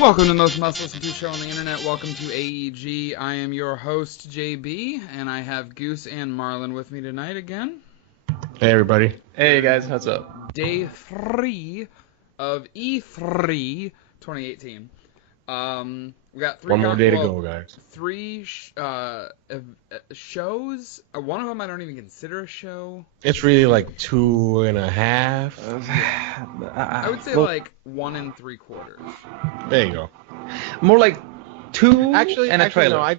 Welcome to the most must-listen to show on the internet. Welcome to AEG. I am your host, JB, and I have Goose and Marlon with me tonight again. Hey, everybody. Hey, guys. What's up? Day 3 of E3 2018. We got One more day to go, guys. Three shows. One of them I don't even consider a show. It's really like 2.5. I would say like 1 3/4. There you go. More like two Actually, and a trailer. no, I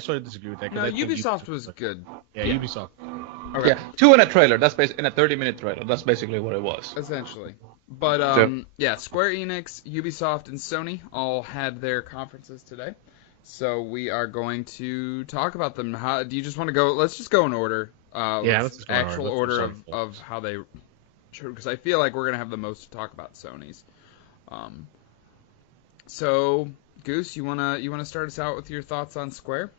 sort of disagree with that. No, I think Ubisoft was good. Yeah, Ubisoft. Okay. Yeah, two and a trailer. That's in a 30-minute trailer. That's basically what it was. Essentially. But, yeah, Square Enix, Ubisoft, and Sony all had their conferences today. So we are going to talk about them. Do you just want to go? Let's just go in order. Let's just go in actual order of how they... Because I feel like we're going to have the most to talk about Sony's. So, Goose, you wanna start us out with your thoughts on Square?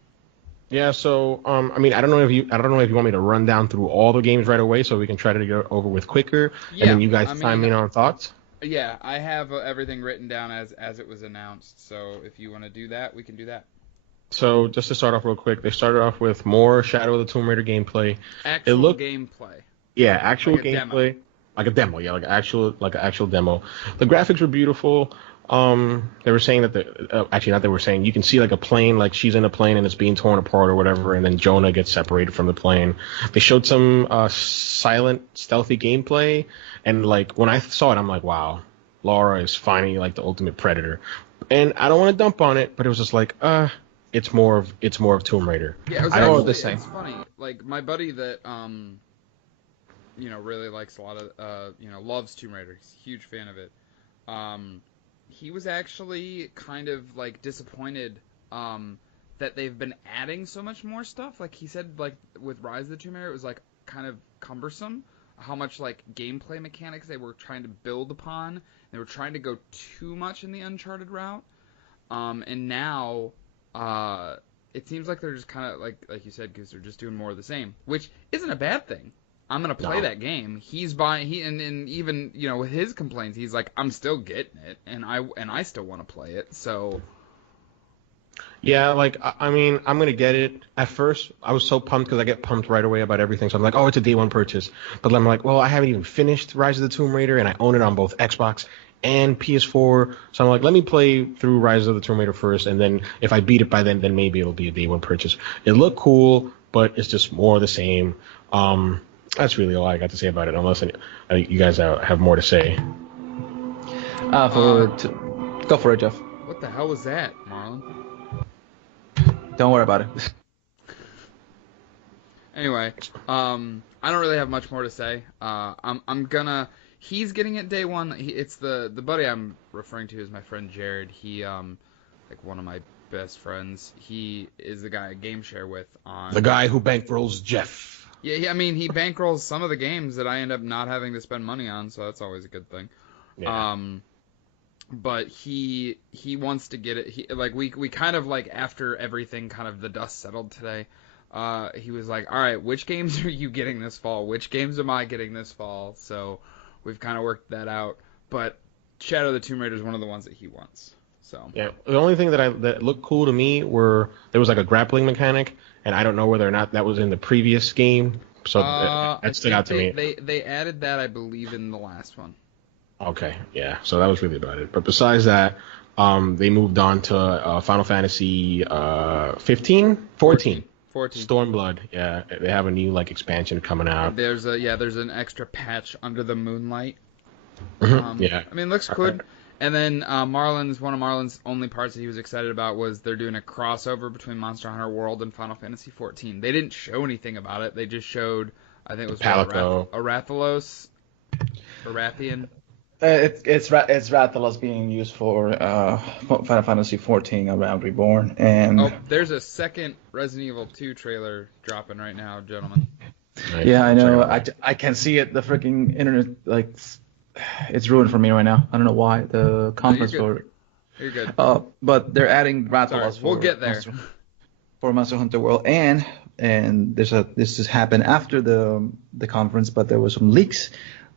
Yeah, so I mean, I don't know if you want me to run down through all the games right away, so we can try to get over with quicker, and then you guys chime in on thoughts. Yeah, I have everything written down as it was announced. So if you want to do that, we can do that. So just to start off real quick, they started off with more Shadow of the Tomb Raider gameplay. Actual gameplay. Yeah, actual like gameplay. Demo. Like a demo, yeah, like an actual demo. The graphics were beautiful. They were saying that you can see like a plane, like she's in a plane and it's being torn apart or whatever, and then Jonah gets separated from the plane. They showed some silent, stealthy gameplay, and like when I saw it, I'm like, wow, Lara is finally like the ultimate predator. And I don't want to dump on it, but it was just like, it's more of Tomb Raider. Yeah, it was actually, it's funny. Like my buddy that really likes a lot of loves Tomb Raider. He's a huge fan of it. He was actually kind of like disappointed that they've been adding so much more stuff. Like he said, like with Rise of the Tomb Raider, it was like kind of cumbersome how much like gameplay mechanics they were trying to build upon. They were trying to go too much in the Uncharted route, and now it seems like they're just kind of like you said, because they're just doing more of the same, which isn't a bad thing. I'm gonna play that game. He's buying and even with his complaints, he's like, I'm still getting it, and I still want to play it. So yeah, like I mean, I'm gonna get it. At first, I was so pumped because I get pumped right away about everything. So I'm like, oh, it's a day one purchase. But I'm like, well, I haven't even finished Rise of the Tomb Raider, and I own it on both Xbox and PS4. So I'm like, let me play through Rise of the Tomb Raider first, and then if I beat it by then maybe it'll be a day one purchase. It looked cool, but it's just more of the same. That's really all I got to say about it, unless you guys have more to say. Go for it, Jeff. What the hell was that, Marlon? Don't worry about it. Anyway, I don't really have much more to say. He's getting it day one. It's the buddy I'm referring to is my friend Jared. He like one of my best friends. He is the guy I game share with on. The guy who bankrolls Jeff. Yeah, I mean, he bankrolls some of the games that I end up not having to spend money on, so that's always a good thing. Yeah. But he wants to get it. We kind of like after everything kind of the dust settled today. He was like, all right, which games are you getting this fall? Which games am I getting this fall? So we've kind of worked that out. But Shadow of the Tomb Raider is one of the ones that he wants. So yeah, the only thing that looked cool to me there was like a grappling mechanic, and I don't know whether or not that was in the previous game, so that stood out to me. They added that, I believe, in the last one. Okay, yeah, so that was really about it. But besides that, they moved on to Final Fantasy 14. Stormblood, yeah, they have a new like expansion coming out. There's an extra patch under the moonlight. Yeah, I mean, it looks good. And then one of Marlon's only parts that he was excited about was they're doing a crossover between Monster Hunter World and Final Fantasy XIV. They didn't show anything about it. They just showed, I think it was Arathalos, Arathian. It's Rathalos being used for Final Fantasy XIV Around Reborn, and there's a second Resident Evil 2 trailer dropping right now, gentlemen. Yeah, I know. I can see it. The freaking internet it's ruined for me right now. I don't know why. The conference You're good. But they're adding Rathalos. We'll get there. For Monster Hunter World, and this has happened after the conference, but there was some leaks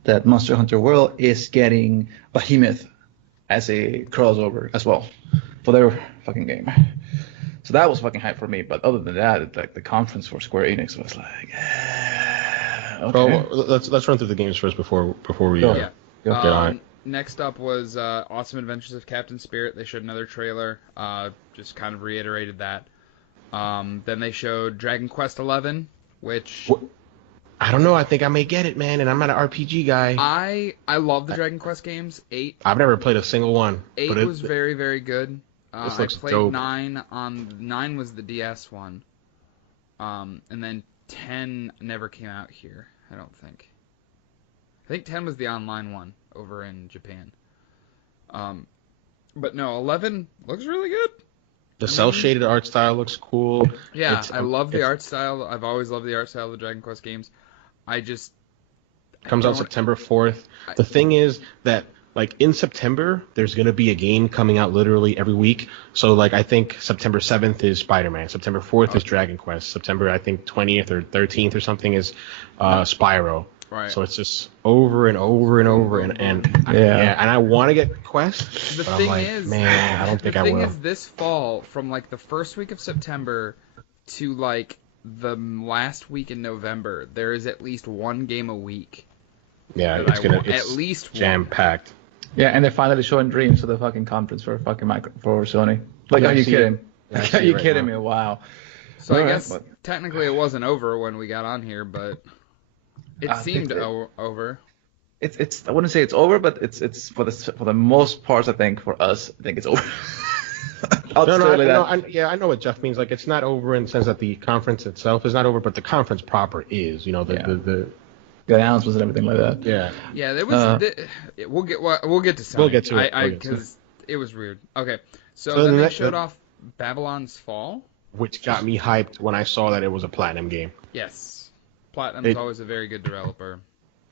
that Monster Hunter World is getting Behemoth as a crossover as well for their fucking game. So that was fucking hype for me. But other than that, like the conference for Square Enix was like, okay. Well, let's run through the games first before we Yeah. get on it. Next up was Awesome Adventures of Captain Spirit. They showed another trailer, just kind of reiterated that. Then they showed Dragon Quest XI, which... I don't know. I think I may get it, man, and I'm not an RPG guy. I love the Dragon Quest games. 8. I've never played a single one. 8 was very, very good. I played dope. 9 on... 9 was the DS one. And then 10 never came out here, I don't think. I think 10 was the online one over in Japan. But no, 11 looks really good. The cel-shaded art style looks cool. Yeah, I love the art style. I've always loved the art style of the Dragon Quest games. Comes out September 4th. The thing is that, like, in September, there's going to be a game coming out literally every week. So, like, I think September 7th is Spider-Man. September 4th is Dragon Quest. September, I think, 20th or 13th or something is Spyro. Right. So it's just over and over and over. And I want to get Quest. The but thing I'm like, is, man, I don't think I will. The thing is, this fall, from, like, the first week of September to, like, the last week in November, there is at least one game a week. Yeah, it's at least jam-packed. Yeah, and they're finally showing Dreams to the fucking conference for for Sony. Like, are you kidding? Like, are you kidding me? Wow. So I guess technically it wasn't over when we got on here, but it seemed over. It's I wouldn't say it's over, but it's for the most parts, I think for us, I think it's over. I know what Jeff means. Like, it's not over in the sense that the conference itself is not over, but the conference proper is. You know, the announcements and everything like that. Yeah. Yeah, there was. We'll get to Sony. We'll get to it. Because it was weird. Okay, so then they showed off Babylon's Fall, which got me hyped when I saw that it was a Platinum game. Yes, Platinum's always a very good developer.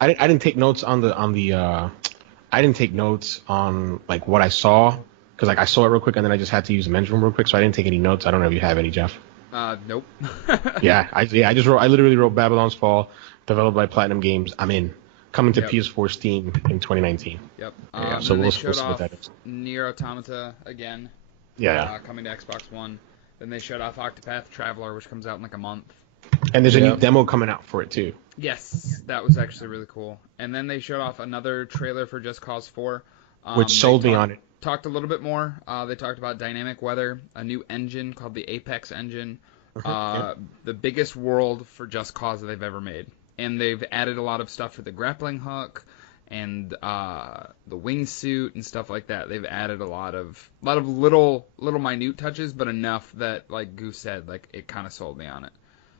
I didn't take notes on I didn't take notes on like what I saw. Because like I saw it real quick and then I just had to use the men's room real quick, so I didn't take any notes. I don't know if you have any, Jeff. Nope. I literally wrote Babylon's Fall, developed by Platinum Games. I'm in. Coming to PS4 Steam in 2019. Yep. So they we'll showed see off what that is. Nier Automata again. Yeah. Coming to Xbox One. Then they showed off Octopath Traveler, which comes out in like a month. And there's a new demo coming out for it too. Yes, that was actually really cool. And then they showed off another trailer for Just Cause 4. Which sold me on it. Talked a little bit more. They talked about dynamic weather, a new engine called the Apex engine, the biggest world for Just Cause that they've ever made. And they've added a lot of stuff for the grappling hook and the wingsuit and stuff like that. They've added a lot of little minute touches, but enough that, like Goose said, like it kind of sold me on it.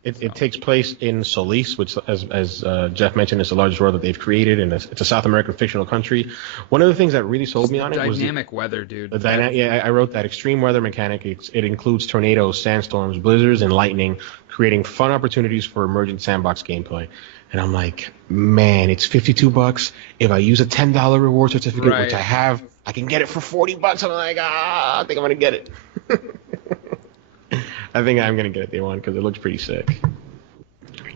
It takes place in Solis, which, as Jeff mentioned, is the largest world that they've created, and it's a South American fictional country. One of the things that really sold me on it was dynamic weather, dude. I wrote that extreme weather mechanic. It includes tornadoes, sandstorms, blizzards, and lightning, creating fun opportunities for emergent sandbox gameplay. And I'm like, man, it's $52. If I use a $10 reward certificate, which I have, I can get it for $40. I'm like, I think I'm gonna get it. I think I'm gonna get it day one because it looks pretty sick.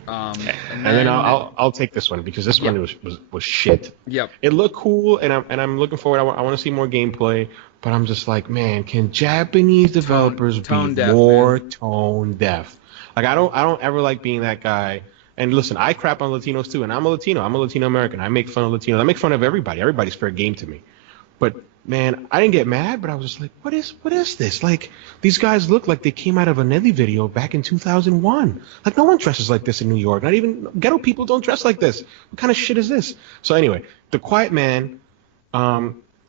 And then I'll take this one because this one was shit. Yep. It looked cool and I'm looking forward. I want to see more gameplay, but I'm just like, man, can Japanese developers be more tone deaf? Like I don't ever like being that guy. And listen, I crap on Latinos too, and I'm a Latino. I'm a Latino American. I make fun of Latinos. I make fun of everybody. Everybody's fair game to me. But man, I didn't get mad, but I was just like, what is this? Like, these guys look like they came out of a Nelly video back in 2001. Like, no one dresses like this in New York. Not even ghetto people don't dress like this. What kind of shit is this? So anyway, The Quiet Man,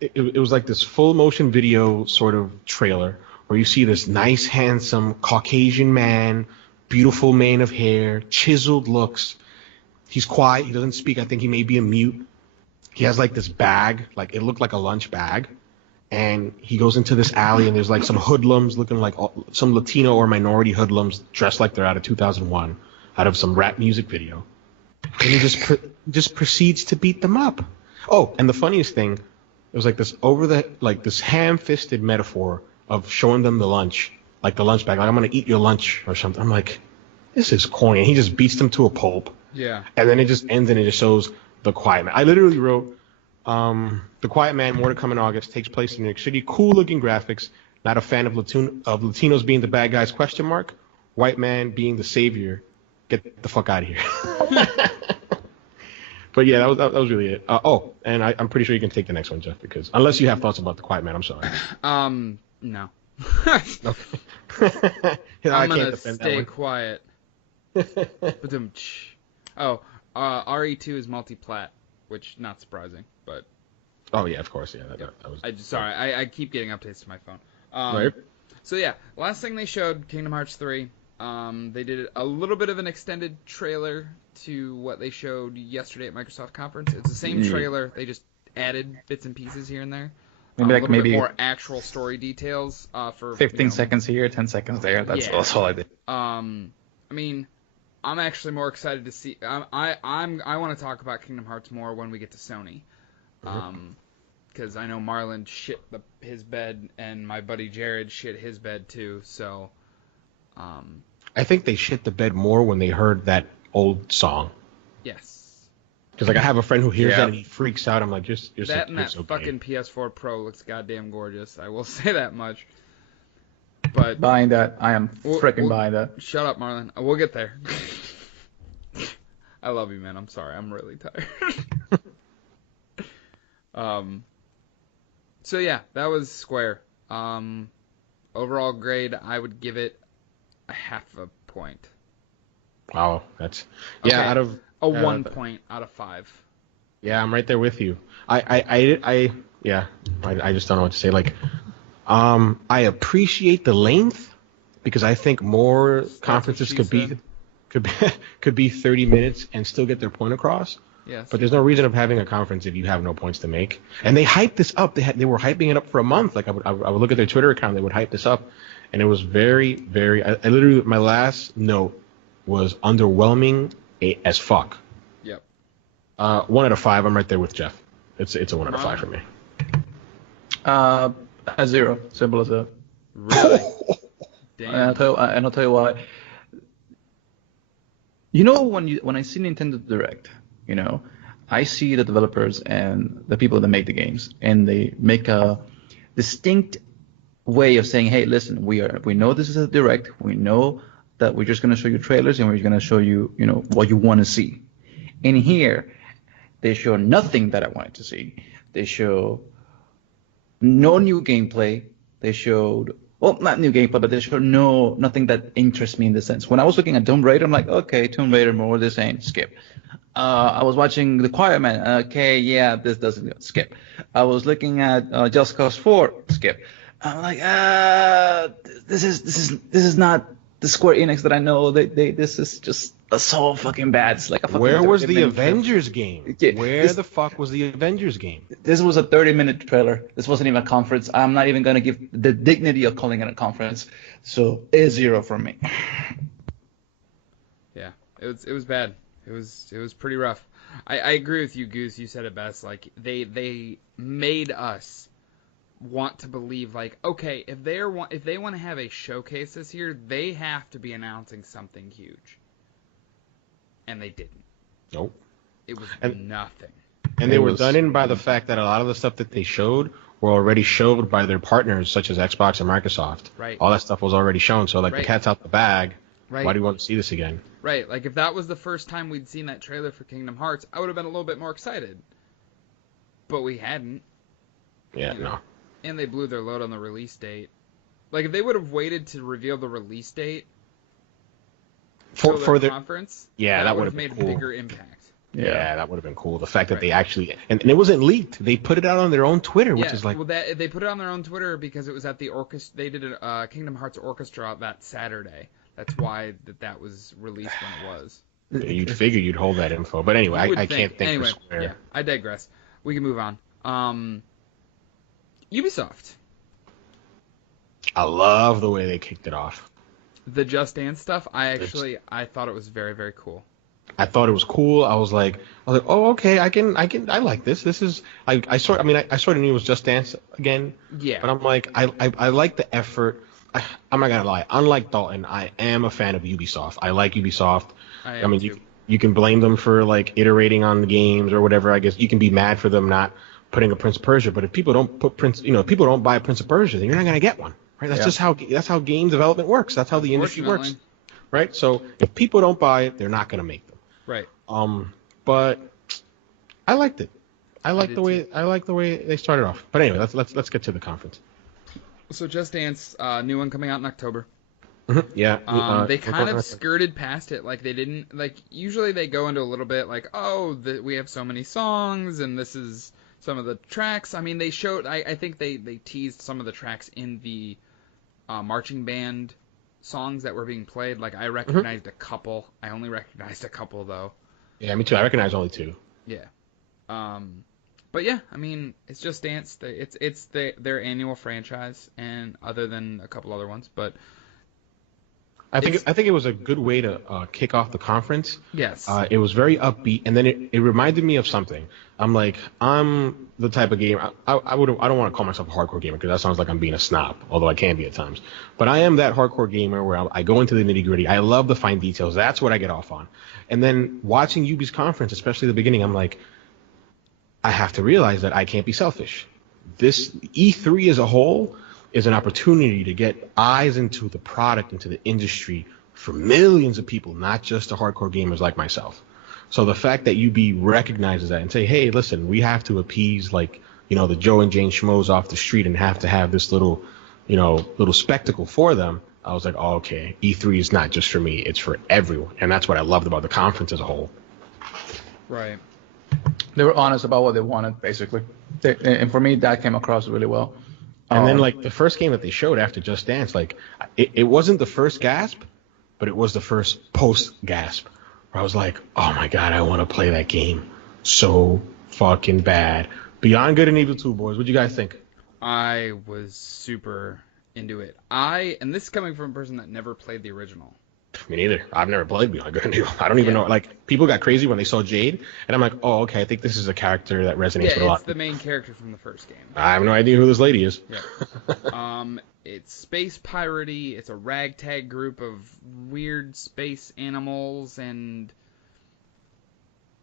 it was like this full motion video sort of trailer where you see this nice, handsome Caucasian man, beautiful mane of hair, chiseled looks. He's quiet. He doesn't speak. I think he may be a mute. He has like this bag, like it looked like a lunch bag, and he goes into this alley and there's like some hoodlums looking like some Latino or minority hoodlums dressed like they're out of 2001, out of some rap music video, and he just proceeds to beat them up. Oh, and the funniest thing, it was like this ham-fisted metaphor of showing them the lunch, like the lunch bag, like I'm gonna eat your lunch or something. I'm like, this is corny. And he just beats them to a pulp. Yeah. And then it just ends and it just shows The Quiet Man. I literally wrote, The Quiet Man, more to come in August, takes place in New York City. Cool looking graphics. Not a fan of Latinos being the bad guys? Question mark. White man being the savior. Get the fuck out of here. But yeah, that was really it. And I'm pretty sure you can take the next one, Jeff, because unless you have thoughts about the Quiet Man, I'm sorry. No. Okay. Yeah, I'm gonna stay quiet. RE2 is multi-plat, which not surprising, but. Oh yeah, of course, yeah. That was. Sorry, I keep getting updates to my phone. Right. So yeah, last thing they showed, Kingdom Hearts 3. They did a little bit of an extended trailer to what they showed yesterday at Microsoft conference. It's the same trailer. They just added bits and pieces here and there. Maybe bit more actual story details for 15 seconds here, 10 seconds there. That's all I did. I mean, I'm actually more excited to see. I want to talk about Kingdom Hearts more when we get to Sony. Because I know Marlon shit his bed, and my buddy Jared shit his bed too. So, I think they shit the bed more when they heard that old song. Yes. Because I have a friend who hears that and he freaks out. I'm like, you're that and that okay. fucking PS4 Pro looks goddamn gorgeous. I will say that much. But buying that, I am freaking buying that. Shut up, Marlon. We'll get there. I love you, man. I'm sorry. I'm really tired. So yeah, that was Square. Overall grade, I would give it a half a point. Wow, that's okay. Out of 1 point out of 5. Yeah, I'm right there with you. I just don't know what to say. Like, I appreciate the length because I think more conferences could be 30 minutes and still get their point across. Yes. But there's no reason of having a conference if you have no points to make. And they hyped this up. They were hyping it up for a month. Like I would look at their Twitter account. They would hype this up, and it was very, very. I literally, my last note was underwhelming as fuck. Yep. 1 out of 5. I'm right there with Jeff. It's a 1 out of 5 for me. A 0. Simple as that. Really? Damn. And I'll tell you why. You know, when I see Nintendo Direct, you know, I see the developers and the people that make the games, and they make a distinct way of saying, hey, listen, we know this is a Direct. We know that we're just going to show you trailers and we're going to show you, you know, what you want to see. And here, they show nothing that I wanted to see. They show no new gameplay. They showed, well, not new gameplay, but they showed nothing that interests me in the sense. When I was looking at Tomb Raider, I'm like, okay, Tomb Raider, more the same, skip. I was watching The Quiet Man. Okay, yeah, this doesn't skip. I was looking at Just Cause 4. Skip. I'm like, this is not the Square Enix that I know. This is just so fucking bad. It's like a fucking. Where was the Avengers game? Yeah, Where the fuck was the Avengers game? This was a 30-minute trailer. This wasn't even a conference. I'm not even gonna give the dignity of calling it a conference. So a 0 from me. Yeah, it was bad. It was pretty rough. I agree with you, Goose. You said it best. Like they made us want to believe, like, okay, if they want to have a showcase this year, they have to be announcing something huge. And they didn't. Nope. It was nothing. And they were done in by the fact that a lot of the stuff that they showed were already showed by their partners, such as Xbox and Microsoft. Right. All that stuff was already shown. So, like, the cat's out the bag. Right. Why do you want to see this again? Right. Like, if that was the first time we'd seen that trailer for Kingdom Hearts, I would have been a little bit more excited. But we hadn't. Yeah, no. And they blew their load on the release date. Like, if they would have waited to reveal the release date for the conference, that would have made cool. a bigger impact. Yeah, that would have been cool. The fact that they actually and it wasn't leaked. They put it out on their own Twitter, which is like. Well, they put it on their own Twitter because it was at the orchestra. They did a Kingdom Hearts orchestra that Saturday. That's why that was released when it was. Yeah, you'd figure you'd hold that info, but anyway, I can't think for Square. Yeah, I digress. We can move on. Ubisoft. I love the way they kicked it off. The Just Dance stuff, I thought it was very, very cool. I thought it was cool. I was like, oh, okay, I like this. This is, I sort of knew it was Just Dance again. Yeah. But I'm like, I like the effort. I'm not gonna lie. Unlike Dalton, I am a fan of Ubisoft. I like Ubisoft. I mean, you can blame them for like iterating on the games or whatever. I guess you can be mad for them not putting a Prince of Persia. But if people don't put people don't buy Prince of Persia, then you're not gonna get one, right? That's just how game development works. That's how the industry works, right? So if people don't buy it, they're not gonna make them. Right. But I liked it. I like the way they started off. But anyway, let's get to the conference. So Just Dance, new one coming out in October. Yeah. They kind of skirted past it. Like they didn't usually they go into a little bit like, oh, we have so many songs and this is some of the tracks. I mean, they showed. I think they teased some of the tracks in the marching band songs that were being played. Like I recognized a couple. I only recognized a couple though. Yeah, me too. I recognize only 2. Yeah. But yeah, I mean, it's Just Dance. It's their annual franchise, and other than a couple other ones, but I think it was a good way to kick off the conference. Yes. It was very upbeat, and then it reminded me of something. I'm the type of gamer. I don't want to call myself a hardcore gamer because that sounds like I'm being a snob, although I can be at times. But I am that hardcore gamer where I go into the nitty gritty. I love the fine details. That's what I get off on. And then watching Ubi's conference, especially the beginning, I'm like, I have to realize that I can't be selfish. This E3 as a whole is an opportunity to get eyes into the product, into the industry for millions of people, not just the hardcore gamers like myself. So the fact that UB recognizes that and say, hey, listen, we have to appease the Joe and Jane schmoes off the street and have to have this little spectacle for them. I was like, oh, okay, E3 is not just for me, it's for everyone. And that's what I loved about the conference as a whole. Right. They were honest about what they wanted, basically. And for me, that came across really well. And then, the first game that they showed after Just Dance, it wasn't the first gasp, but it was the first post-gasp. Where I was like, oh my god, I want to play that game so fucking bad. Beyond Good and Evil 2, boys. What do you guys think? I was super into it. And this is coming from a person that never played the original. Me neither. I've never played Beyond Good and Evil. I don't even know. People got crazy when they saw Jade, and I'm like, oh, okay, I think this is a character that resonates with a lot. It's the main character from the first game. I have no idea who this lady is. Yeah. It's space piratey. It's a ragtag group of weird space animals and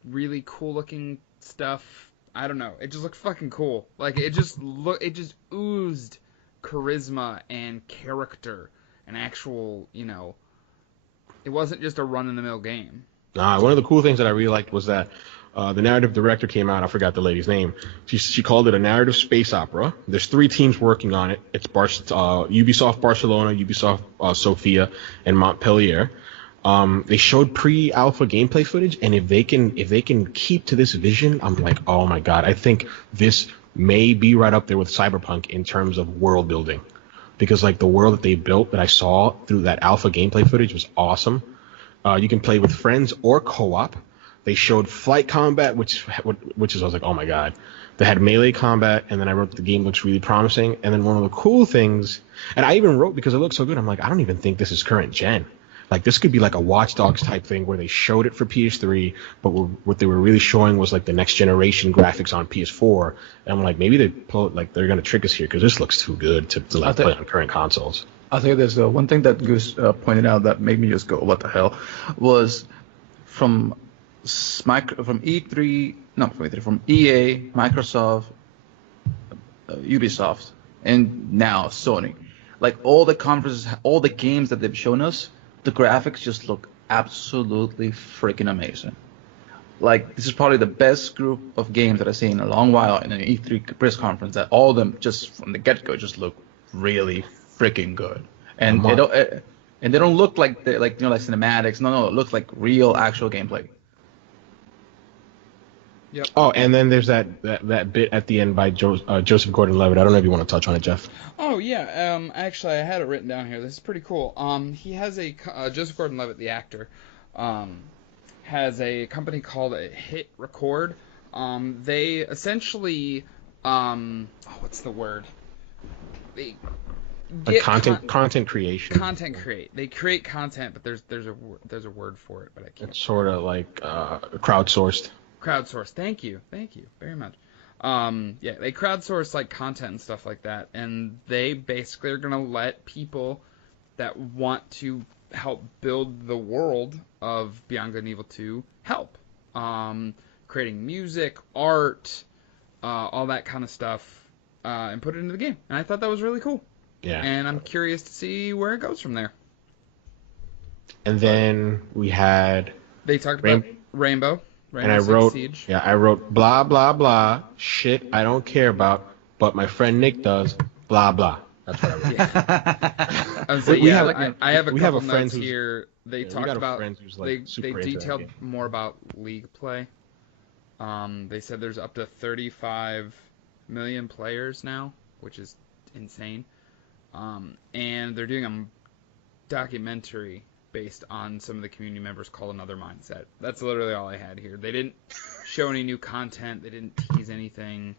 really cool-looking stuff. I don't know. It just looked fucking cool. It just oozed charisma and character and actual, It wasn't just a run-in-the-mill game. One of the cool things that I really liked was that the narrative director came out. I forgot the lady's name. She called it a narrative space opera. There's 3 teams working on it. It's Ubisoft Barcelona, Ubisoft Sofia, and Montpellier. They showed pre-alpha gameplay footage, and if they can keep to this vision, I'm like, oh my god, I think this may be right up there with Cyberpunk in terms of world building. Because the world that they built that I saw through that alpha gameplay footage was awesome. You can play with friends or co-op. They showed flight combat, which is I was like, oh my god. They had melee combat, and then I wrote the game looks really promising. And then one of the cool things, and I even wrote because it looked so good, I'm like, I don't even think this is current gen. This could be a Watch Dogs type thing where they showed it for PS3, but what they were really showing was the next generation graphics on PS4. And I'm like, maybe they're gonna trick us here because this looks too good to play on current consoles. I'll tell you this though. One thing that Gus pointed out that made me just go, what the hell, was from E3, not from E3, from EA, Microsoft, Ubisoft, and now Sony. All the conferences, all the games that they've shown us, the graphics just look absolutely freaking amazing. This is probably the best group of games that I've seen in a long while in an E3 press conference. That all of them just from the get-go just look really freaking good, and they don't look like cinematics. No, it looks like real actual gameplay. Yep. Oh, and then there's that bit at the end by Joseph Gordon-Levitt. I don't know if you want to touch on it, Jeff. Oh yeah. Actually, I had it written down here. This is pretty cool. He has Joseph Gordon-Levitt, the actor, has a company called Hit Record. They essentially, what's the word? They get content creation. Content create. They create content, but there's a word for it, but I can't. It's sort of crowdsourced. Crowdsourced. Thank you very much. They crowdsource content and stuff like that, and they basically are gonna let people that want to help build the world of Beyond Good and Evil 2 help. Creating music, art, all that kind of stuff, and put it into the game. And I thought that was really cool. Yeah. And I'm curious to see where it goes from there. And then we had. They talked about Rainbow And I Six wrote, Siege. I wrote blah blah blah shit I don't care about, but my friend Nick does blah blah. That's what I wrote. Yeah. I was like, I have a couple notes here. They talked about. They detailed more about League play. They said there's up to 35 million players now, which is insane. And they're doing a documentary based on some of the community members called Another Mindset. That's literally all I had here. They didn't show any new content. They didn't tease anything.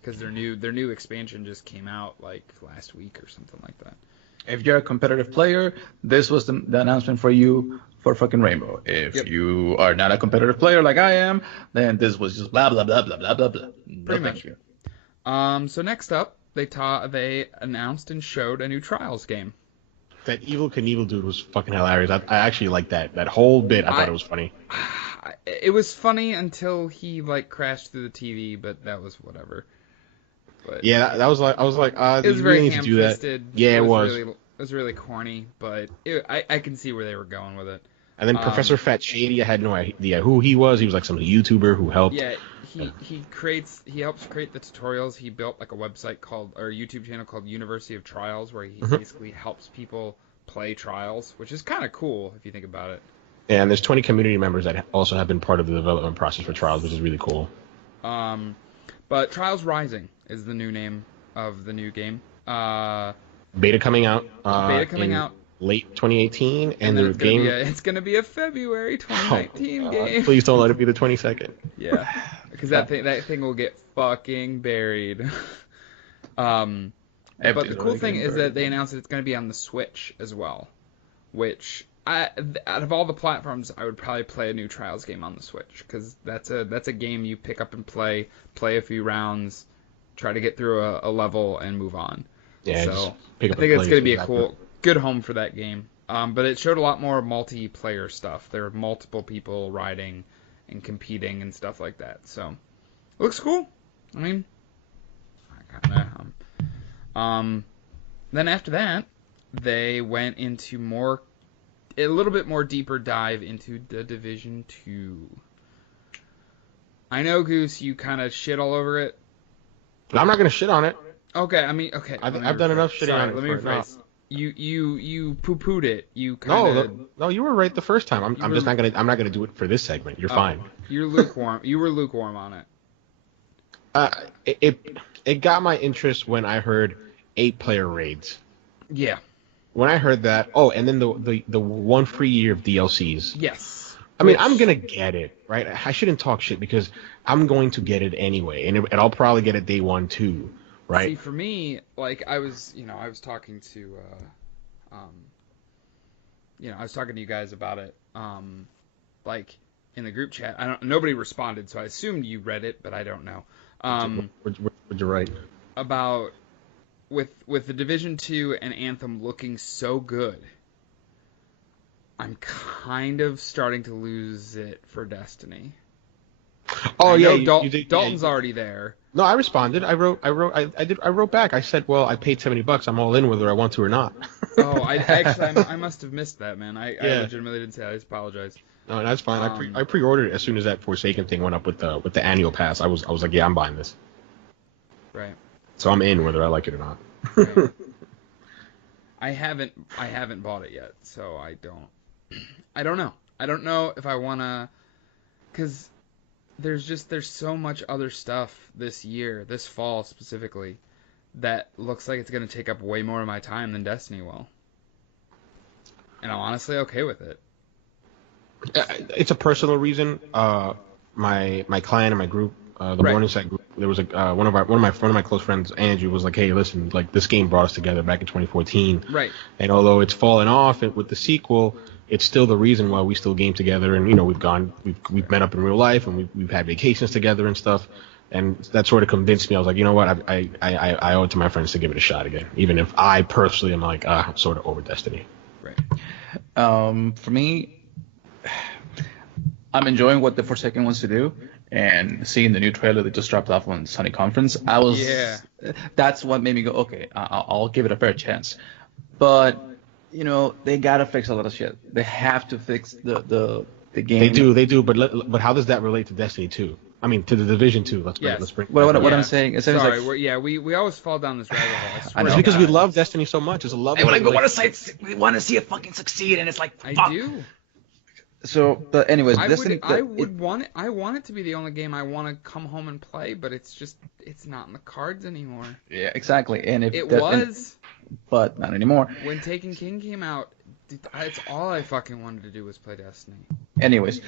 Because their new expansion just came out like last week or something like that. If you're a competitive player, this was the announcement for you for fucking Rainbow. If you are not a competitive player like I am, then this was just blah blah blah blah blah blah blah. Pretty much. So next up, they announced and showed a new Trials game. That Evil Knievel dude was fucking hilarious. I actually liked that whole bit. I thought it was funny. It was funny until he like crashed through the TV, but that was whatever. But yeah, that was like I was like, it was very really ham-fisted. Yeah, it was. It was really corny, but I can see where they were going with it. And then Professor Fat Shady, I had no idea who he was. He was like some YouTuber who helped. Yeah, he helps create the tutorials. He built like a website or YouTube channel called University of Trials, where he basically helps people play Trials, which is kind of cool if you think about it. Yeah, and there's 20 community members that also have been part of the development process for Trials, which is really cool. But Trials Rising is the new name of the new game. Beta coming out. Late 2018, and the game. It's gonna be a February 2019 game. Please don't let it be the 22nd. Yeah, because that thing will get fucking buried. But the cool thing is that they announced that it's gonna be on the Switch as well, which out of all the platforms, I would probably play a new Trials game on the Switch, because that's a game you pick up and play a few rounds, try to get through a level and move on. Yeah, so I think it's gonna be a good home for that game. But it showed a lot more multiplayer stuff. There were multiple people riding and competing and stuff like that. So it looks cool. I mean, then after that, they went into a little bit more deeper dive into the Division 2. I know, Goose, you kind of shit all over it. But I'm not gonna shit on it. Okay, I mean, okay. I've done enough shitting on it. Let me rephrase. You poo-pooed it. You kind of. No, you were right the first time. I'm not gonna do it for this segment. You're fine. You're lukewarm. You were lukewarm on it. It got my interest when I heard 8-player raids. Yeah. When I heard that, and then the 1 free year of DLCs. Yes. I mean, I'm gonna get it, right? I shouldn't talk shit because I'm going to get it anyway, and I'll probably get it day 1 too. Right. See, for me, like I was talking to, I was talking to you guys about it, like in the group chat. Nobody responded, so I assumed you read it, but I don't know. Would you write? About with the Division 2 and Anthem looking so good, I'm kind of starting to lose it for Destiny. Oh yeah, Dalton's already there. No, I responded. I wrote back. I said, well, I paid $70. I'm all in whether I want to or not. I must have missed that, man. I legitimately didn't say that. I just apologize. No, that's fine. I pre-ordered it as soon as that Forsaken thing went up with the annual pass. I was like, yeah, I'm buying this. Right. So I'm in whether I like it or not. Right. I haven't bought it yet, so I don't know. I don't know if I wanna, because there's so much other stuff this year, this fall specifically, that looks like it's going to take up way more of my time than Destiny will. And I'm honestly okay with it. It's a personal reason. My client and my group, the Morningside group, there was one of my close friends, Andrew, was like, hey, listen, like this game brought us together back in 2014. Right. And although it's fallen off with the sequel, it's still the reason why we still game together, and we've met up in real life, and we've had vacations together and stuff, and that sort of convinced me. I was like, you know what, I owe it to my friends to give it a shot again, even if I personally am like sort of over Destiny. Right. For me, I'm enjoying what the Forsaken wants to do, and seeing the new trailer that just dropped off on Sony conference, that's what made me go, okay, I'll give it a fair chance. But they gotta fix a lot of shit. They have to fix the game. They do. But how does that relate to Destiny 2? I mean, to the Division 2. Let's bring. What I'm saying is, sorry, we always fall down this rabbit hole. It's because we love Destiny so much. It's a love. We want to see it fucking succeed, and it's like, fuck. I do. So, but anyways, I want it to be the only game I want to come home and play, but it's not in the cards anymore. Yeah, exactly. And if but not anymore. When Taken King came out, that's all I fucking wanted to do was play Destiny. Anyways,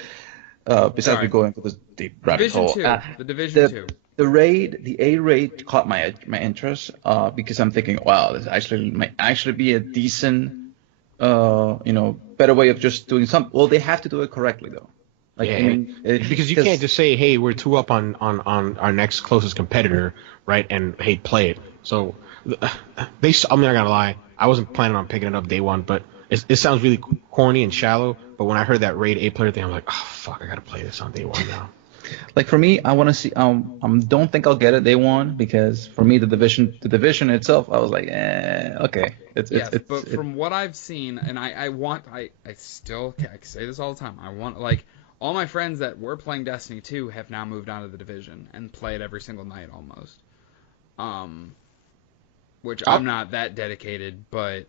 besides we going for this deep rabbit hole, the Division 2. The A raid caught my interest because I'm thinking, wow, this might actually be a decent, better way of just doing something. Well, they have to do it correctly though. Because you can't just say, hey, we're 2 up on our next closest competitor, right? And hey, play it. So I'm not gonna lie, I wasn't planning on picking it up day one, but it sounds really corny and shallow. But when I heard that raid 8-player thing, I'm like, oh fuck, I gotta play this on day one now. Like for me, I want to see. Don't think I'll get it day one because for me the division itself, I was like, okay. But from what I've seen, and I still I say this all the time. I want all my friends that were playing Destiny 2 have now moved on to the Division and play it every single night almost. Which I'm not that dedicated, but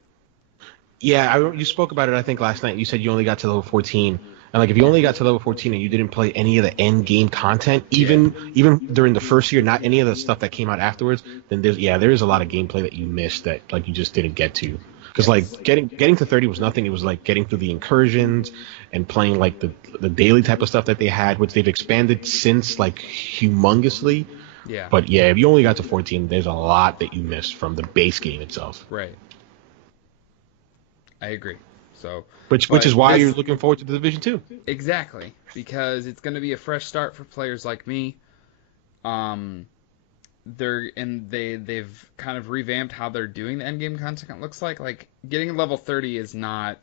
yeah, you spoke about it I think last night. You said you only got to level 14. And if you only got to level 14 and you didn't play any of the end game content, even during the first year, not any of the stuff that came out afterwards, then there is a lot of gameplay that you missed that you just didn't get to. Because getting to 30 was nothing. It was like getting through the incursions and playing the daily type of stuff that they had, which they've expanded since humongously. Yeah. But yeah, if you only got to 14, there's a lot that you missed from the base game itself. Right. I agree. So, which is why you're looking forward to the Division 2. Exactly, because it's going to be a fresh start for players like me. They've kind of revamped how they're doing the endgame content. Looks like getting a level 30 is not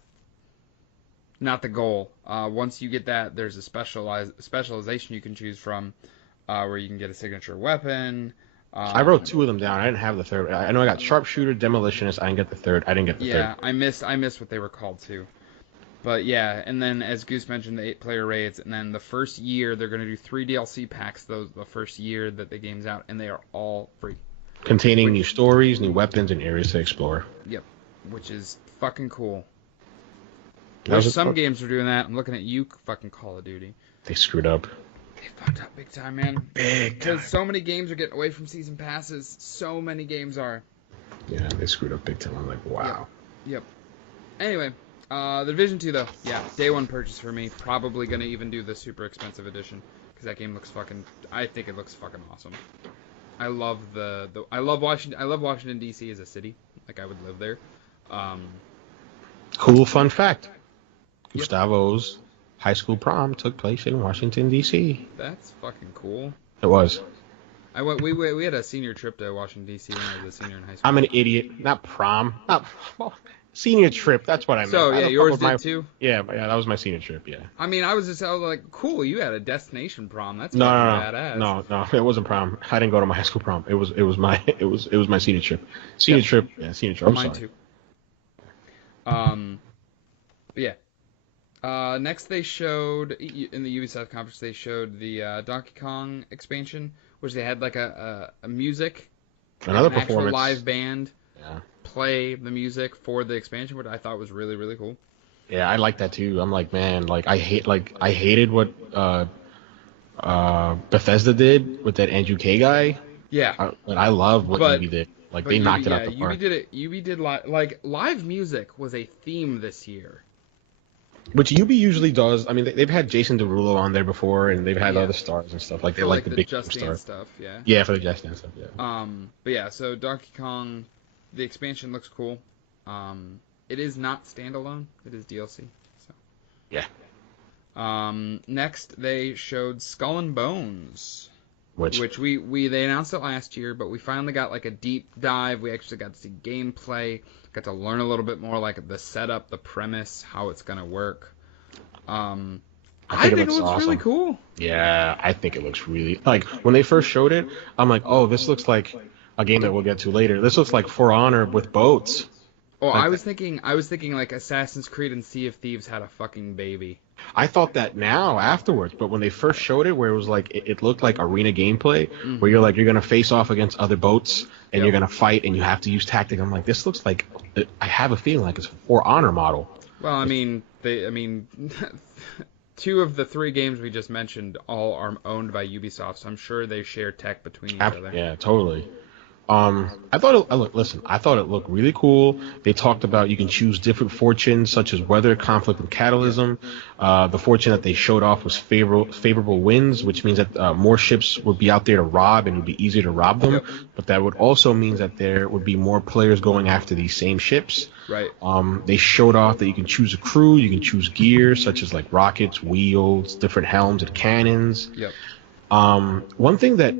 the goal. Once you get that, there's a specialization you can choose from, where you can get a signature weapon. I wrote 2 of them down. I didn't have the third. I know I got sharpshooter, demolitionist. I didn't get the third. I didn't get the third. Yeah, I missed what they were called too. But yeah, and then as Goose mentioned, the 8-player raids, and then the first year they're going to do 3 DLC packs. The first year that the game's out, and they are all free, containing new stories, new weapons, and areas to explore. Yep, which is fucking cool. Some games are doing that. I'm looking at you, fucking Call of Duty. They screwed up. They fucked up big time, man. Because so many games are getting away from season passes. So many games are. Yeah, they screwed up big time. I'm like, wow. Yep. Anyway, the Division 2 though, yeah, day one purchase for me. Probably gonna even do the super expensive edition because that game looks fucking. I think it looks fucking awesome. I love I love Washington D.C. as a city. I would live there. Cool fun fact. Yep. Gustavo's high school prom took place in Washington, D.C. That's fucking cool. It was. We had a senior trip to Washington, D.C. when I was a senior in high school. I'm an idiot. Not prom. Senior trip. That's what I meant. So, yeah, yours did too? Yeah, that was my senior trip, yeah. I mean, I was like, cool, you had a destination prom. That's badass. No, it wasn't prom. I didn't go to my high school prom. It was my senior trip. Senior trip. I'm mine sorry. Too. Yeah. Next, they showed in the Ubisoft conference. They showed the Donkey Kong expansion, which they had a music, another performance, actual live band, play the music for the expansion, which I thought was really really cool. Yeah, I like that too. I'm like, man, I hated what Bethesda did with that Andrew K guy. Yeah, but I love what Ubi did. They knocked it out the park. Ubi did live music was a theme this year. Which Ubi usually does. I mean, they've had Jason Derulo on there before, and they've had other stars and stuff. They like the big Just stars. Stuff, yeah. Yeah, for the Just Dance stuff, yeah. But yeah, so Donkey Kong, the expansion looks cool. It is not standalone. It is DLC. So. Yeah. Next, they showed Skull and Bones. Which they announced it last year, but we finally got a deep dive. We actually got to see gameplay, got to learn a little bit more the setup, the premise, how it's gonna work. I think it looks awesome. really cool. Yeah, I think it looks really like when they first showed it, I'm like, oh, this looks like a game that we'll get to later. This looks like For Honor with boats. Oh, Like I was thinking like Assassin's Creed and Sea of Thieves had a fucking baby. I thought that now afterwards, but when they first showed it, where it was like it looked like arena gameplay, where you're gonna face off against other boats and you're gonna fight and you have to use tactic. I'm like, this looks like I have a feeling like it's a For Honor model. Well, I mean, two of the three games we just mentioned all are owned by Ubisoft, so I'm sure they share tech between each other. Yeah, totally. I thought it looked really cool. They talked about you can choose different fortunes such as weather, conflict, and catalysm. The fortune that they showed off was favorable winds, which means that more ships would be out there to rob and it would be easier to rob them. Yep. But that would also mean that there would be more players going after these same ships. Right. They showed off that you can choose a crew, you can choose gear such as like rockets, wheels, different helms, and cannons. Yep. One thing that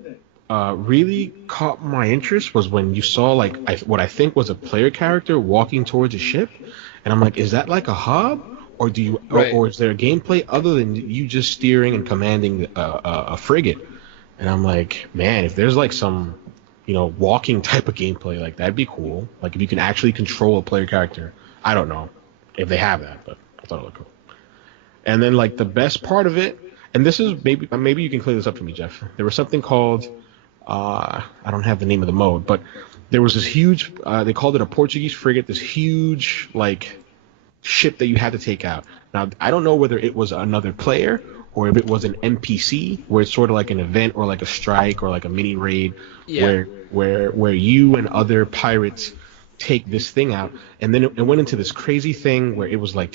really caught my interest was when you saw like what I think was a player character walking towards a ship, and I'm like, is that like a hub, or do you, or is there a gameplay other than you just steering and commanding a frigate? And I'm like, man, if there's like some, walking type of gameplay, like that'd be cool. Like if you can actually control a player character. I don't know if they have that, but I thought it looked cool. And then like the best part of it, and this is maybe you can clear this up for me, Jeff. There was something called I don't have the name of the mode, but there was this huge, they called it a Portuguese frigate, this huge, like, ship that you had to take out. Now, I don't know whether it was another player or if it was an NPC, where it's sort of like an event or like a strike or like a mini raid, where you and other pirates take this thing out. And then it went into this crazy thing where it was like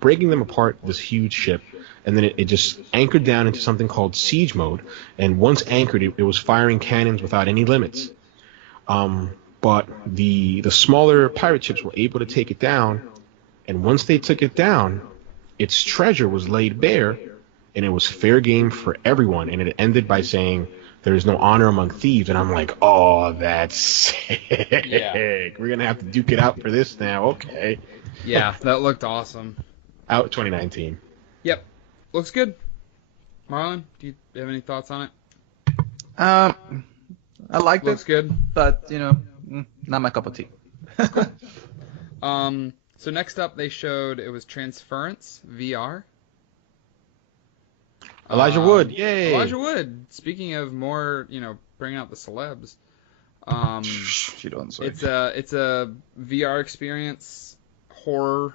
breaking them apart, this huge ship. And then it just anchored down into something called siege mode. And once anchored, it was firing cannons without any limits. But the smaller pirate ships were able to take it down. And once they took it down, its treasure was laid bare, and it was fair game for everyone. And it ended by saying, there is no honor among thieves. And I'm like, oh, that's sick. Yeah. We're going to have to duke it out for this now. Okay. Yeah, that looked awesome. Out 2019. Yep. Looks good. Marlon, do you have any thoughts on it? I liked it. Looks good. But, not my cup of tea. So next up they showed, it was Transference VR. Elijah Wood, yay! Elijah Wood. Speaking of more, bringing out the celebs. She don't say. It's a VR experience, horror.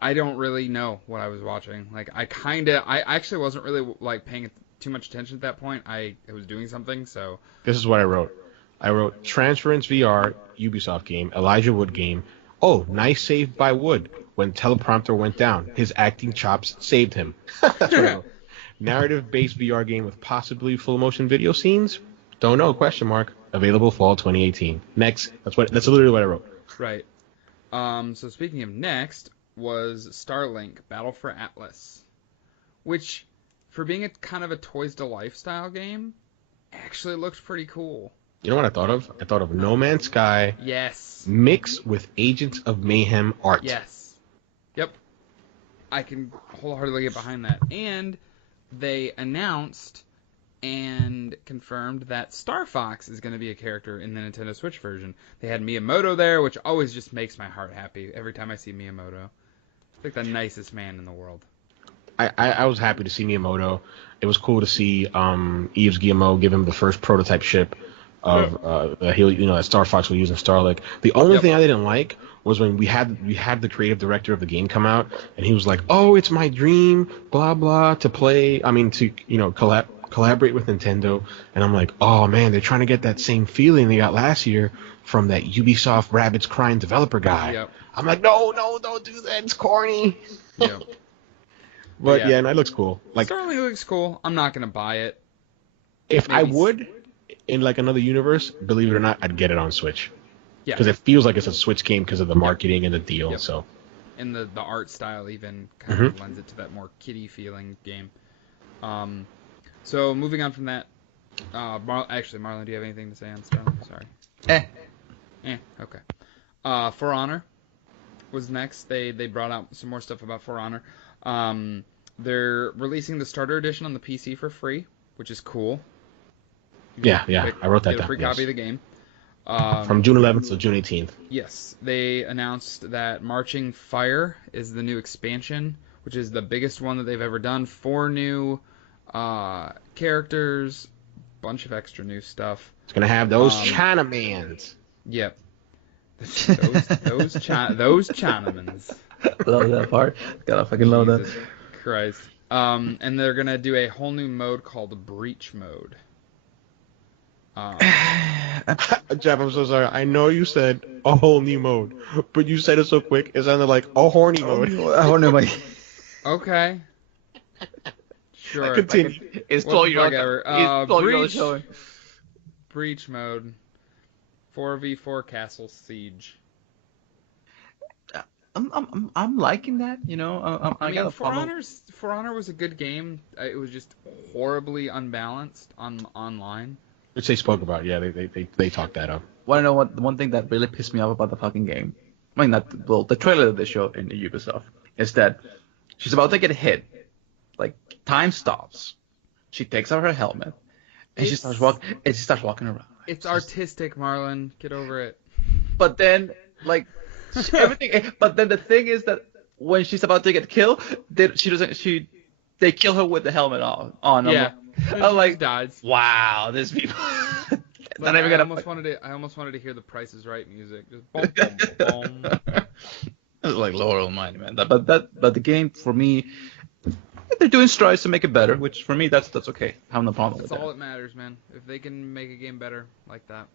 I don't really know what I was watching. Like I actually wasn't really like paying too much attention at that point. I was doing something, so. This is what I wrote. I wrote Transference VR, Ubisoft game, Elijah Wood game. Oh, nice save by Wood. When teleprompter went down, his acting chops saved him. That's what I wrote. Narrative-based VR game with possibly full motion video scenes? Don't know, question mark. Available fall 2018. Next. That's literally what I wrote. Right. So speaking of next was Starlink Battle for Atlas, which for being a kind of a Toys to Life style game actually looked pretty cool. You know what I thought of? I thought of No Man's Sky. Yes. Mixed with Agents of Mayhem art. Yes. Yep. I can wholeheartedly get behind that. And they announced and confirmed that Star Fox is going to be a character in the Nintendo Switch version. They had Miyamoto there, which always just makes my heart happy every time I see Miyamoto. He's like the nicest man in the world. I was happy to see Miyamoto. It was cool to see Yves Guillemot give him the first prototype ship of that Star Fox will use in Starlink. The only thing I didn't like was when we had the creative director of the game come out, and he was like, "Oh, it's my dream, blah blah, to play. I mean, to collaborate with Nintendo." And I'm like, "Oh man, they're trying to get that same feeling they got last year from that Ubisoft Rabbids Crying developer guy." Yep. I'm like, no, don't do that. It's corny. Yep. But yeah, and it looks cool. Like Starlink looks cool. I'm not gonna buy it. If I would, in like another universe, believe it or not, I'd get it on Switch. Yeah. Because it feels like it's a Switch game because of the marketing and the deal. Yep. So. And the art style even kind of lends it to that more kiddie feeling game. So moving on from that, Marlon, do you have anything to say on Starlink? Sorry. Okay. For Honor was next. They brought out some more stuff about For Honor. They're releasing the starter edition on the PC for free, which is cool. Yeah, I wrote that Get a down. free copy of the game. From June 11th to June 18th. Yes, they announced that Marching Fire is the new expansion, which is the biggest one that they've ever done. 4 new characters, bunch of extra new stuff. It's gonna have those Chinamans. Yep. Those Chinamans. Love that part. Gotta fucking love that. Jesus Christ. And they're gonna do a whole new mode called Breach Mode. Jeff, I'm so sorry. I know you said a whole new mode, but you said it so quick. It sounded like a horny mode. A horny mode. Okay. Sure. Continue. It's What the 12-year-old. fuck ever. Breach. Showing. Breach Mode. 4v4 Castle Siege. I'm liking that. You know, I got mean, a problem. For Honor was a good game. It was just horribly unbalanced online. Which they spoke about. Yeah, they talked that up. Want to know what one thing that really pissed me off about the fucking game? I mean, the trailer that they showed in the Ubisoft is that she's about to get hit. Like, time stops. She takes out her helmet and she starts walking around. It's artistic, Marlon. Get over it. But then, like, everything. But then the thing is that when she's about to get killed, they kill her with the helmet on. Yeah. I'm like, dies. wow, these people. Like, I almost wanted to hear the Price is Right music. Just boom, boom, boom. It's like Laurel Almighty, man. But the game for me, they're doing strides to make it better, which for me that's okay. I have no problem with That's that. all that matters, man. If they can make a game better like that.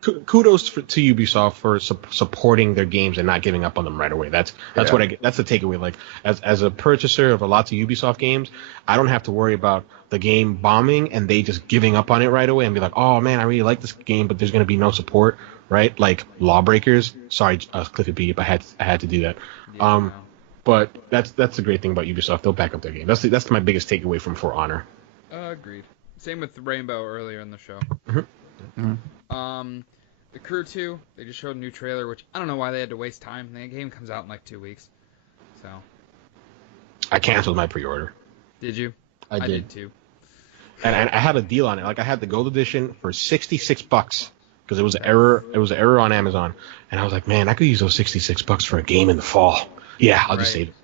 Kudos to Ubisoft for supporting their games and not giving up on them right away. That's what I get. That's the takeaway. Like as a purchaser of lots of Ubisoft games, I don't have to worry about the game bombing and they just giving up on it right away and be like, oh man, I really like this game, but there's going to be no support, right? Like Lawbreakers. Sorry, Cliffy B, if I had to do that. Yeah, But that's the great thing about Ubisoft. They'll back up their game. That's my biggest takeaway from For Honor. Agreed. Same with Rainbow earlier in the show. Mm-hmm. The Crew 2, they just showed a new trailer, which I don't know why they had to waste time. The game comes out in like 2 weeks. So. I canceled my pre-order. Did you? I did too. And I had a deal on it. Like I had the gold edition for $66 because it was an error. It was an error on Amazon, and I was like, man, I could use those $66 for a game in the fall. Yeah, I'll just save it.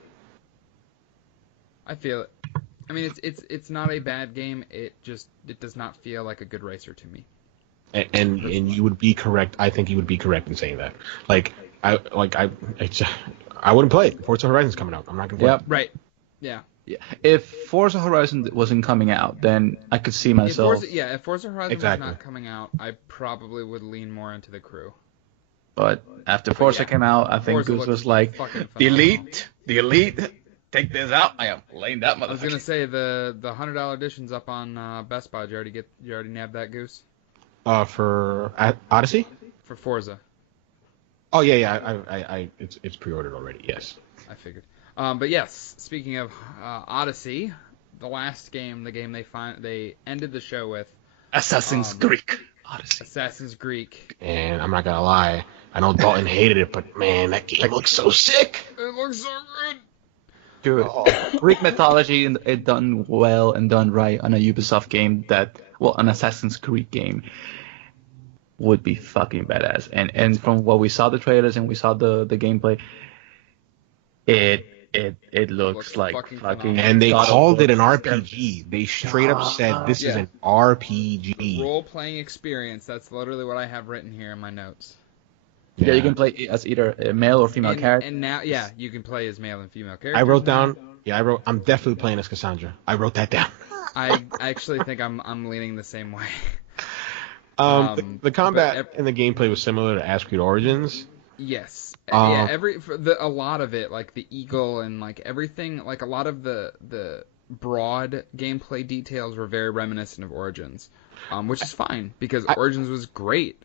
I feel it. I mean, it's not a bad game. It does not feel like a good racer to me. And you would be correct. I think you would be correct in saying that. I wouldn't play it. Forza Horizon's coming out. I'm not gonna play it. Right. Yeah. Yeah. If Forza Horizon wasn't coming out, then I could see myself. If Forza Horizon was not coming out, I probably would lean more into the Crew. But after Forza came out, I think Gus was like, the elite, take this out. I am playing that motherfucker. I was gonna say the $100 edition's up on Best Buy. Did you already nab that, Goose? For Odyssey? For Forza. Oh yeah. It's pre-ordered already. Yes. I figured. But yes, speaking of Odyssey, the last game, the game they ended the show with, Assassin's Creed Odyssey. Assassin's Creed. And I'm not gonna lie, I know Dalton hated it, but man, that game looks so sick. It looks so good. Dude, Greek mythology it done well and done right on a Ubisoft game an Assassin's Creed game would be fucking badass. And from what we saw the trailers and we saw the gameplay, it looks like fucking. And they called it an RPG. They straight up said this is an RPG. Role-playing experience. That's literally what I have written here in my notes. Yeah, you can play as either a male or female character. And now, you can play as male and female characters. I wrote down. I'm definitely playing as Cassandra. I wrote that down. I actually think I'm leaning the same way. The combat and the gameplay was similar to Creed Origins. Yes. A lot of it, like the eagle and like everything, like a lot of the broad gameplay details were very reminiscent of Origins, which is fine because Origins was great.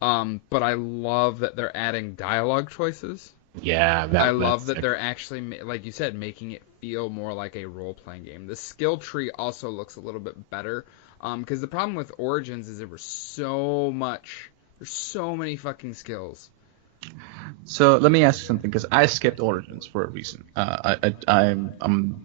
But I love that they're adding dialogue choices. Yeah, I love that they're actually, like you said, making it feel more like a role-playing game. The skill tree also looks a little bit better, because the problem with Origins is there's so many fucking skills. So let me ask you something, because I skipped Origins for a reason. I'm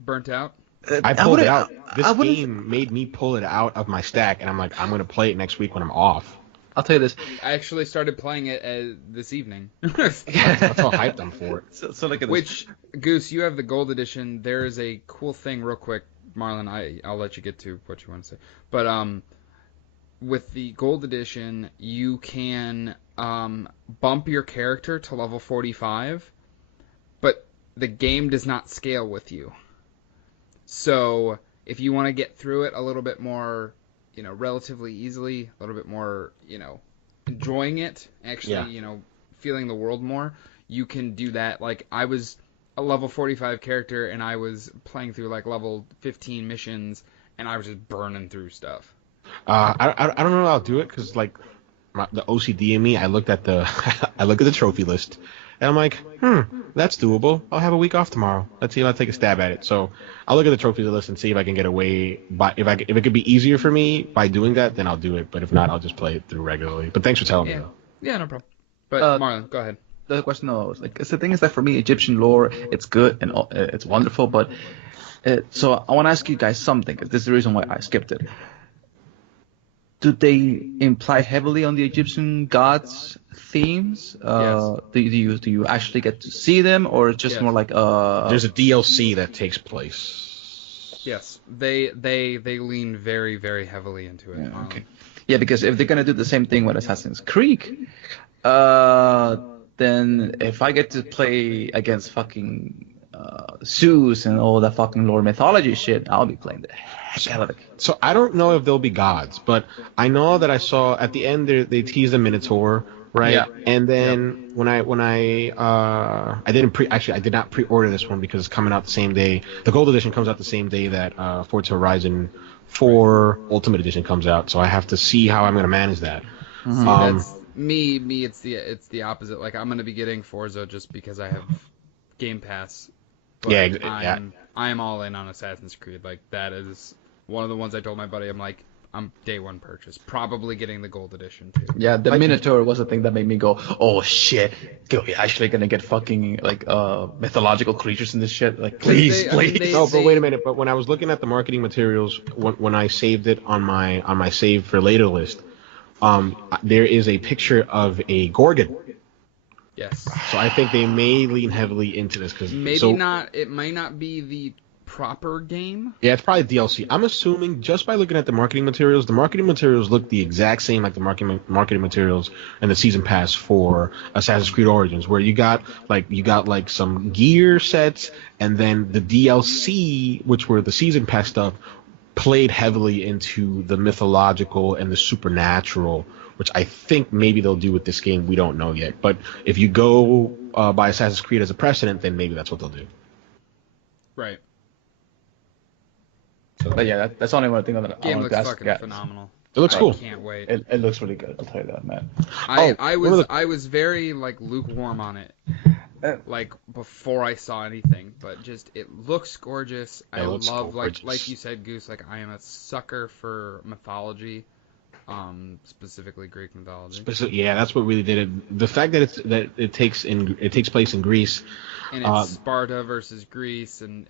Burnt out. I pulled it out. I This wouldn't. game made me pull it out of my stack, and I'm like, I'm gonna play it next week when I'm off. I'll tell you this. I actually started playing it this evening. That's how hyped I'm for it. So look at this. Which, Goose, you have the gold edition. There is a cool thing, real quick, Marlon. I'll let you get to what you want to say. But with the gold edition, you can bump your character to level 45, but the game does not scale with you. So if you want to get through it a little bit more, relatively easily, a little bit more, enjoying it, actually, feeling the world more, you can do that. Like, I was a level 45 character, and I was playing through, like, level 15 missions, and I was just burning through stuff. I don't know how I'll do it, because, like, the OCD in me, I looked at the trophy list, and I'm like, that's doable. I'll have a week off tomorrow. Let's see if I take a stab at it. So I'll look at the trophy list and see if I can get away if it could be easier for me by doing that, then I'll do it. But if not, I'll just play it through regularly. But thanks for telling me though. Yeah, no problem. But Marlon, go ahead. The question was like, the thing is that for me, Egyptian lore, it's good and it's wonderful, but so I want to ask you guys something, because this is the reason why I skipped it. Do they imply heavily on the Egyptian gods' themes? Yes. Do you actually get to see them, or it's just more like There's a DLC that takes place. Yes, they lean very, very heavily into it. Yeah, okay. Yeah, because if they're gonna do the same thing with Assassin's Creed, then if I get to play against fucking Zeus and all that fucking lore mythology shit, I'll be playing the heck out of it. So I don't know if they'll be gods, but I know that I saw at the end they teased a Minotaur, right? Yeah. And then when I I did not pre-order this one because it's coming out the same day. The gold edition comes out the same day that Forza Horizon 4 Ultimate Edition comes out, so I have to see how I'm going to manage that. See, that's me. It's the opposite. Like, I'm going to be getting Forza just because I have Game Pass. But yeah, I am all in on Assassin's Creed. Like, that is one of the ones I told my buddy. I'm like, I'm day one purchase. Probably getting the gold edition too. Yeah, the Minotaur was the thing that made me go, oh shit, we're actually gonna get fucking like mythological creatures in this shit. Like, please. No, but wait a minute. But when I was looking at the marketing materials, when I saved it on my save for later list, there is a picture of a Gorgon. Yes. So I think they may lean heavily into this because not. It might not be the proper game. Yeah, it's probably DLC. I'm assuming just by looking at the marketing materials look the exact same like the marketing materials and the season pass for Assassin's Creed Origins, where you got like some gear sets, and then the DLC, which were the season pass stuff, played heavily into the mythological and the supernatural, which I think maybe they'll do with this game. We don't know yet. But if you go by Assassin's Creed as a precedent, then maybe that's what they'll do. Right. So, but yeah, that's the only one thing that I Game want looks to ask. fucking phenomenal. It looks cool. I can't wait. It looks really good. I'll tell you that, man. I was very like lukewarm on it, like before I saw anything. But just it looks gorgeous. I love like you said, Goose. Like, I am a sucker for mythology. Specifically Greek mythology. Yeah, that's what really did it. The fact that it takes place in Greece, and it's Sparta versus Greece, and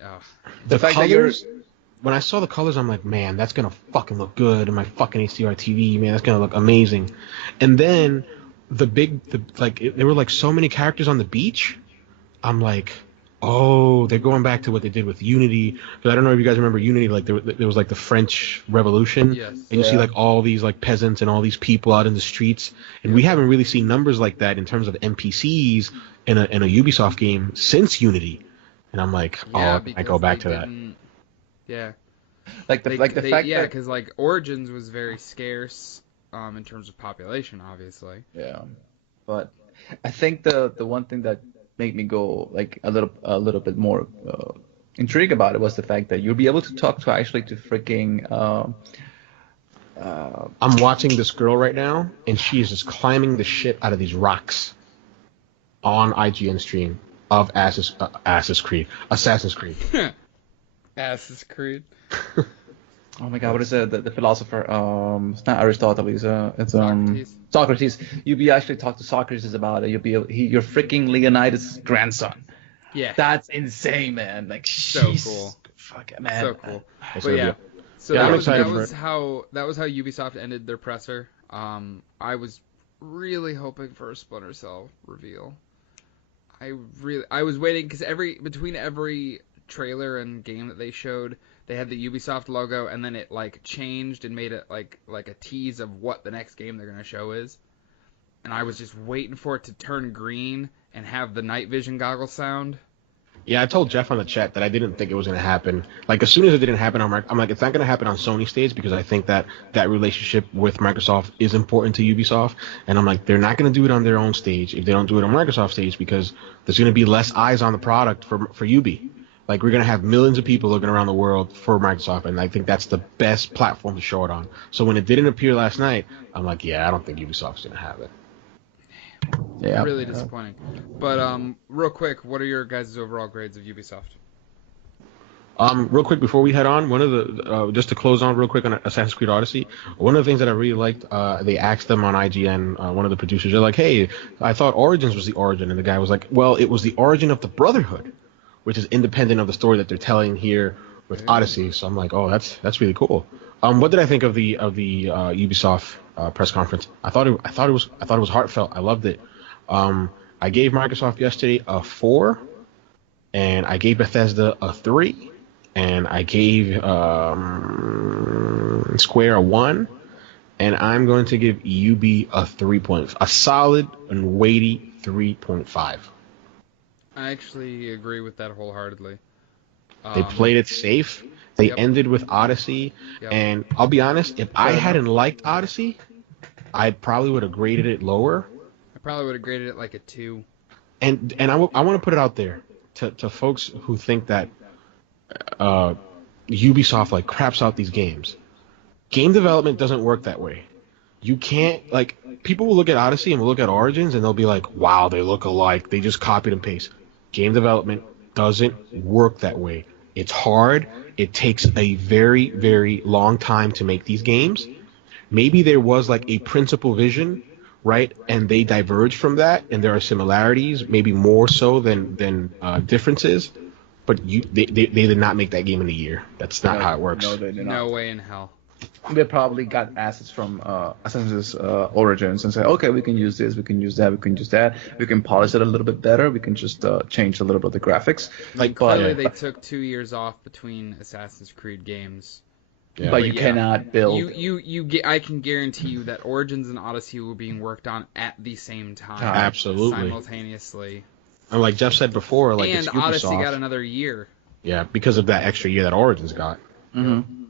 the fact colors, that when I saw the colors, I'm like, man, that's gonna fucking look good in my fucking HDR TV, man. That's gonna look amazing. And then there were like so many characters on the beach. I'm like, oh, they're going back to what they did with Unity. Because I don't know if you guys remember Unity. Like there was like the French Revolution, yes. And you see like all these like peasants and all these people out in the streets, and we haven't really seen numbers like that in terms of NPCs in a Ubisoft game since Unity. And I'm like, I go back to that. Yeah. Like the fact that because like Origins was very scarce in terms of population, obviously. Yeah. But I think the one thing that made me go like a little bit more intrigued about it was the fact that you'll be able to talk to freaking I'm watching this girl right now, and she is just climbing the shit out of these rocks on IGN stream of Assassin's Creed. Assassin's Creed. Oh my God, what is it? The philosopher? It's not Aristotle. It's Socrates. You actually talk to Socrates about it. You're freaking Leonidas' grandson. Yeah. That's insane, man. Like, So cool. Fuck it, man. So cool. It's But gonna yeah. be- So Yeah, that I'm was excited that for was it. how Ubisoft ended their presser. I was really hoping for a Splinter Cell reveal. I was waiting because between every trailer and game that they showed, they had the Ubisoft logo, and then it like changed and made it like a tease of what the next game they're gonna show is. And I was just waiting for it to turn green and have the night vision goggles sound. Yeah, I told Jeff on the chat that I didn't think it was going to happen. Like, as soon as it didn't happen I'm like, it's not going to happen on Sony stage because I think that relationship with Microsoft is important to Ubisoft. And I'm like, they're not going to do it on their own stage if they don't do it on Microsoft stage because there's going to be less eyes on the product for Ubi. Like, we're going to have millions of people looking around the world for Microsoft, and I think that's the best platform to show it on. So when it didn't appear last night, I'm like, yeah, I don't think Ubisoft's going to have it. Yeah. Really disappointing. But real quick, what are your guys' overall grades of Ubisoft? Real quick before we head on, one of the just to close on real quick on Assassin's Creed Odyssey, one of the things that I really liked, they asked them on IGN, one of the producers, they're like, "Hey, I thought Origins was the origin," and the guy was like, "Well, it was the origin of the Brotherhood, which is independent of the story that they're telling here with Odyssey." So I'm like, "Oh, that's really cool." What did I think of the Ubisoft press conference? I thought it was heartfelt. I loved it. I gave Microsoft yesterday a 4, and I gave Bethesda a 3. And I gave Square a 1, and I'm going to give Ubi a solid and weighty 3.5. I actually agree with that wholeheartedly. They played it safe. They Yep. ended with Odyssey, Yep. And I'll be honest, if I hadn't liked Odyssey, I probably would have graded it lower. I probably would have graded it like a 2. And I want to put it out there to folks who think that Ubisoft like craps out these games. Game development doesn't work that way. You can't people will look at Odyssey and will look at Origins and they'll be like, "Wow, they look alike. They just copied and paste." Game development doesn't work that way. It's hard. It takes a very, very long time to make these games. Maybe there was like a principal vision, right? And they diverge from that, and there are similarities, maybe more so than differences. But they did not make that game in a year. That's not how it works. No, they did not. No way in hell. They probably got assets from Assassin's Origins and said, okay, we can use this, we can use that, we can use that, we can polish it a little bit better, we can just change a little bit of the graphics. Clearly, they took 2 years off between Assassin's Creed games. Yeah. But you cannot build. I can guarantee you that Origins and Odyssey were being worked on at the same time. Absolutely. Simultaneously. And like Jeff said before, like And it's Ubisoft. Odyssey got another year. Yeah, because of that extra year that Origins got. Mm-hmm.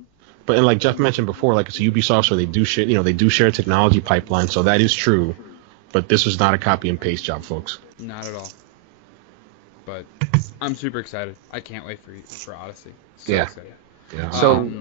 But and like Jeff mentioned before, like it's Ubisoft, so they do share a technology pipeline, so that is true. But this was not a copy and paste job, folks. Not at all. But I'm super excited. I can't wait for Odyssey. So Yeah. excited. Yeah. So,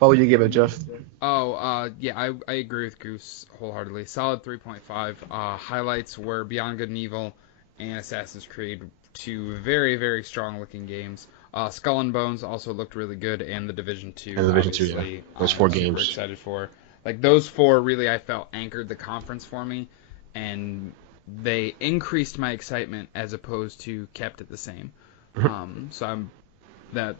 what would you give it, Jeff? Yeah, I agree with Goose wholeheartedly. Solid 3.5. Highlights were Beyond Good and Evil and Assassin's Creed, 2 very, very strong looking games. Skull and Bones also looked really good, and The Division 2. And The Division 2, yeah. obviously, Those 4 I'm super games. excited for. Like, those 4 really, I felt, anchored the conference for me, and they increased my excitement as opposed to kept it the same. So I'm, that,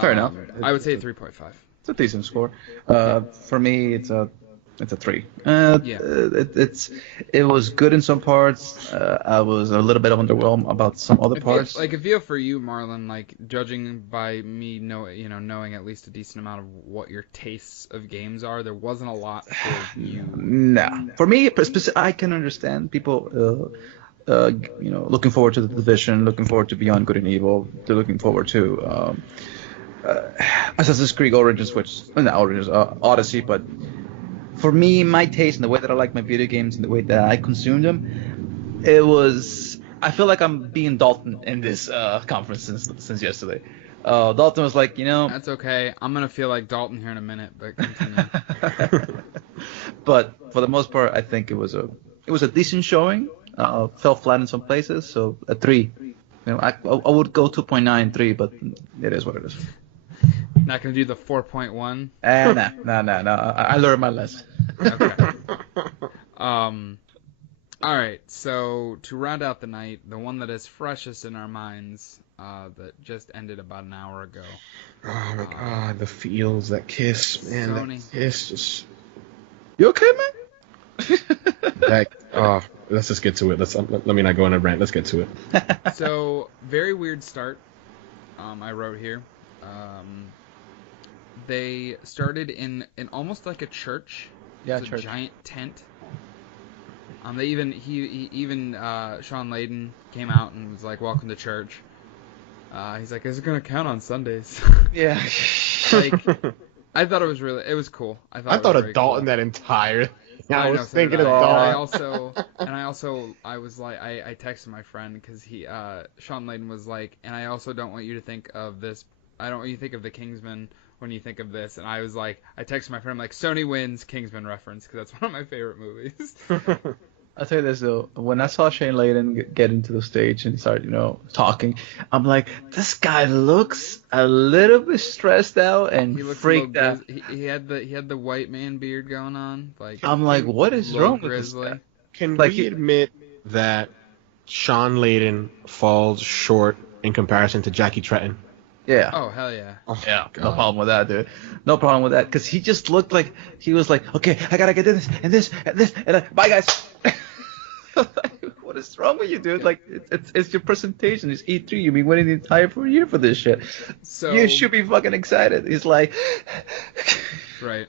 Fair enough. I would say 3.5. It's a decent score. For me, it's a 3. It was good in some parts. I was a little bit underwhelmed about some other parts. I feel for you, Marlon, like judging by me knowing at least a decent amount of what your tastes of games are, there wasn't a lot for you. Nah. For me, I can understand people looking forward to The Division, looking forward to Beyond Good and Evil. They're looking forward to Assassin's Creed Origins, Odyssey. But for me, my taste and the way that I like my video games and the way that I consume them, I feel like I'm being Dalton in this conference since yesterday. Dalton was like, That's okay. I'm gonna feel like Dalton here in a minute, but continue. But for the most part, I think it was a decent showing. Fell flat in some places, so a 3. I would go 2.93, but it is what it is. Not gonna do the 4.1. No. I learned my lesson. Okay. All right. So to round out the night, the one that is freshest in our minds, that just ended about an hour ago. Oh my god, the feels, that kiss, man, Sony. that kiss just. You okay, man? Let's just get to it. Let me not go on a rant. Let's get to it. So very weird start. I wrote here. They started in almost like a church. Yeah, It's a church. giant tent. They even Sean Layden came out and was like, "Welcome to church." He's like, "Is it gonna count on Sundays?" Yeah. Like, I thought it was cool. I I it thought was of very Dalton cool. that entire. I know, was so thinking did of I. Dalton. I was like, I texted my friend because Sean Layden was like, and I also don't want you to think of this. I don't want you to think of the Kingsman when you think of this. And I was like, I texted my friend, I'm like, Sony wins Kingsman reference because that's one of my favorite movies. I'll tell you this though, when I saw Shane Layden get into the stage and start, talking, I'm like, this guy looks a little bit stressed out and He looks freaked a out. little he had the white man beard going on. Like, I'm like, what is little wrong with this grizzly. guy? Can Like we admit that Sean Layden falls short in comparison to Jackie Tretton? Yeah. Oh hell yeah. Oh, Yeah, God. no problem with that, dude. No problem with that, because he just looked like he was like, okay, I gotta get this and this and this and bye guys. What is wrong with you, dude? Like, it's your presentation. It's E3. You've been waiting the entire year for this shit. So You should be fucking excited. He's like, right.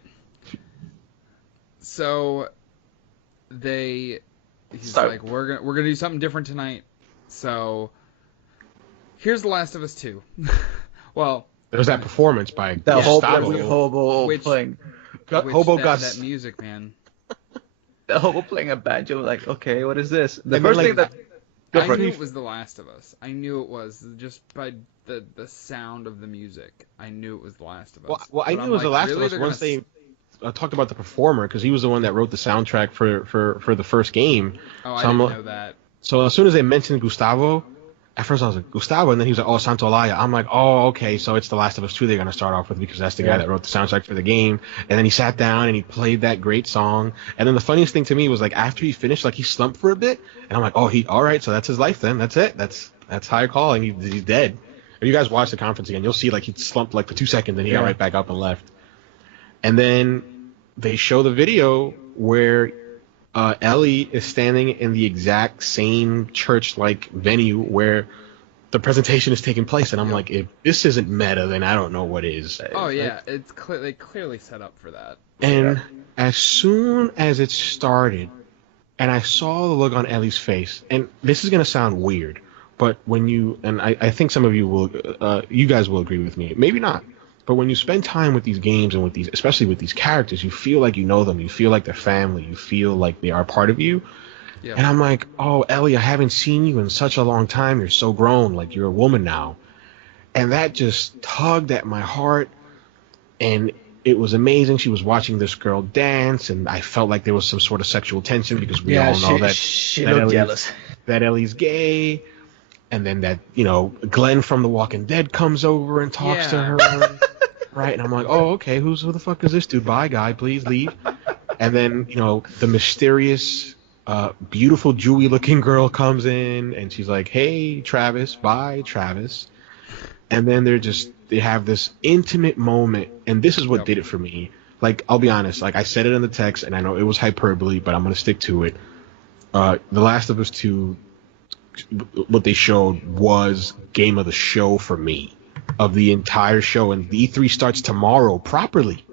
So he's Start. like, we're gonna do something different tonight. So here's The Last of Us 2. Well, There's that performance by that whole Gustavo. hobo Which- playing, Hobo that Gus. music, man. the hobo playing a banjo. Like, okay, what is this? The And first then, thing like, that I for knew me- it was The Last of Us. I knew it was just by the sound of the music. I knew it was The Last of Us. Well, I But knew I'm it was The like, Last really? of Us They're once gonna they talked about the performer, because he was the one that wrote the soundtrack for the first game. Oh, I So I'm didn't like- know that. So as soon as they mentioned Gustavo, at first I was like, Gustavo, and then he was like, oh, Santolaya. I'm like, oh, okay, so it's The Last of Us 2 they're going to start off with, because that's the guy that wrote the soundtrack for the game. And then he sat down and he played that great song. And then the funniest thing to me was, like, after he finished, like, he slumped for a bit. And I'm like, oh, all right, so that's his life then. That's it. That's high calling. He's dead. If you guys watch the conference again, you'll see, like, he slumped, like, for 2 seconds, and he got right back up and left. And then they show the video where Ellie is standing in the exact same church-like venue where the presentation is taking place, and I'm like, if this isn't meta, then I don't know what is. Oh yeah, it's they clearly set up for that. And as soon as it started, and I saw the look on Ellie's face, and this is gonna sound weird, but when you, and I think some of you will, you guys will agree with me, maybe not. But when you spend time with these games and with these, especially with these characters, you feel like you know them. You feel like they're family. You feel like they are part of you. Yeah. And I'm like, oh, Ellie, I haven't seen you in such a long time. You're so grown. Like, you're a woman now. And that just tugged at my heart. And it was amazing. She was watching this girl dance, and I felt like there was some sort of sexual tension, because we all know that she that looked Ellie's- jealous. that Ellie's gay. And then that, Glenn from The Walking Dead comes over and talks to Yeah. her. Right, and I'm like, oh, okay, who the fuck is this dude? Bye, guy, please leave. And then, the mysterious, beautiful Jewy-looking girl comes in, and she's like, hey, Travis, bye, Travis. And then they have this intimate moment, and this is what did it for me. Like, I'll be honest, like I said it in the text, and I know it was hyperbole, but I'm gonna stick to it. The Last of Us 2, what they showed was game of the show for me. Of the entire show, and the E3 starts tomorrow properly,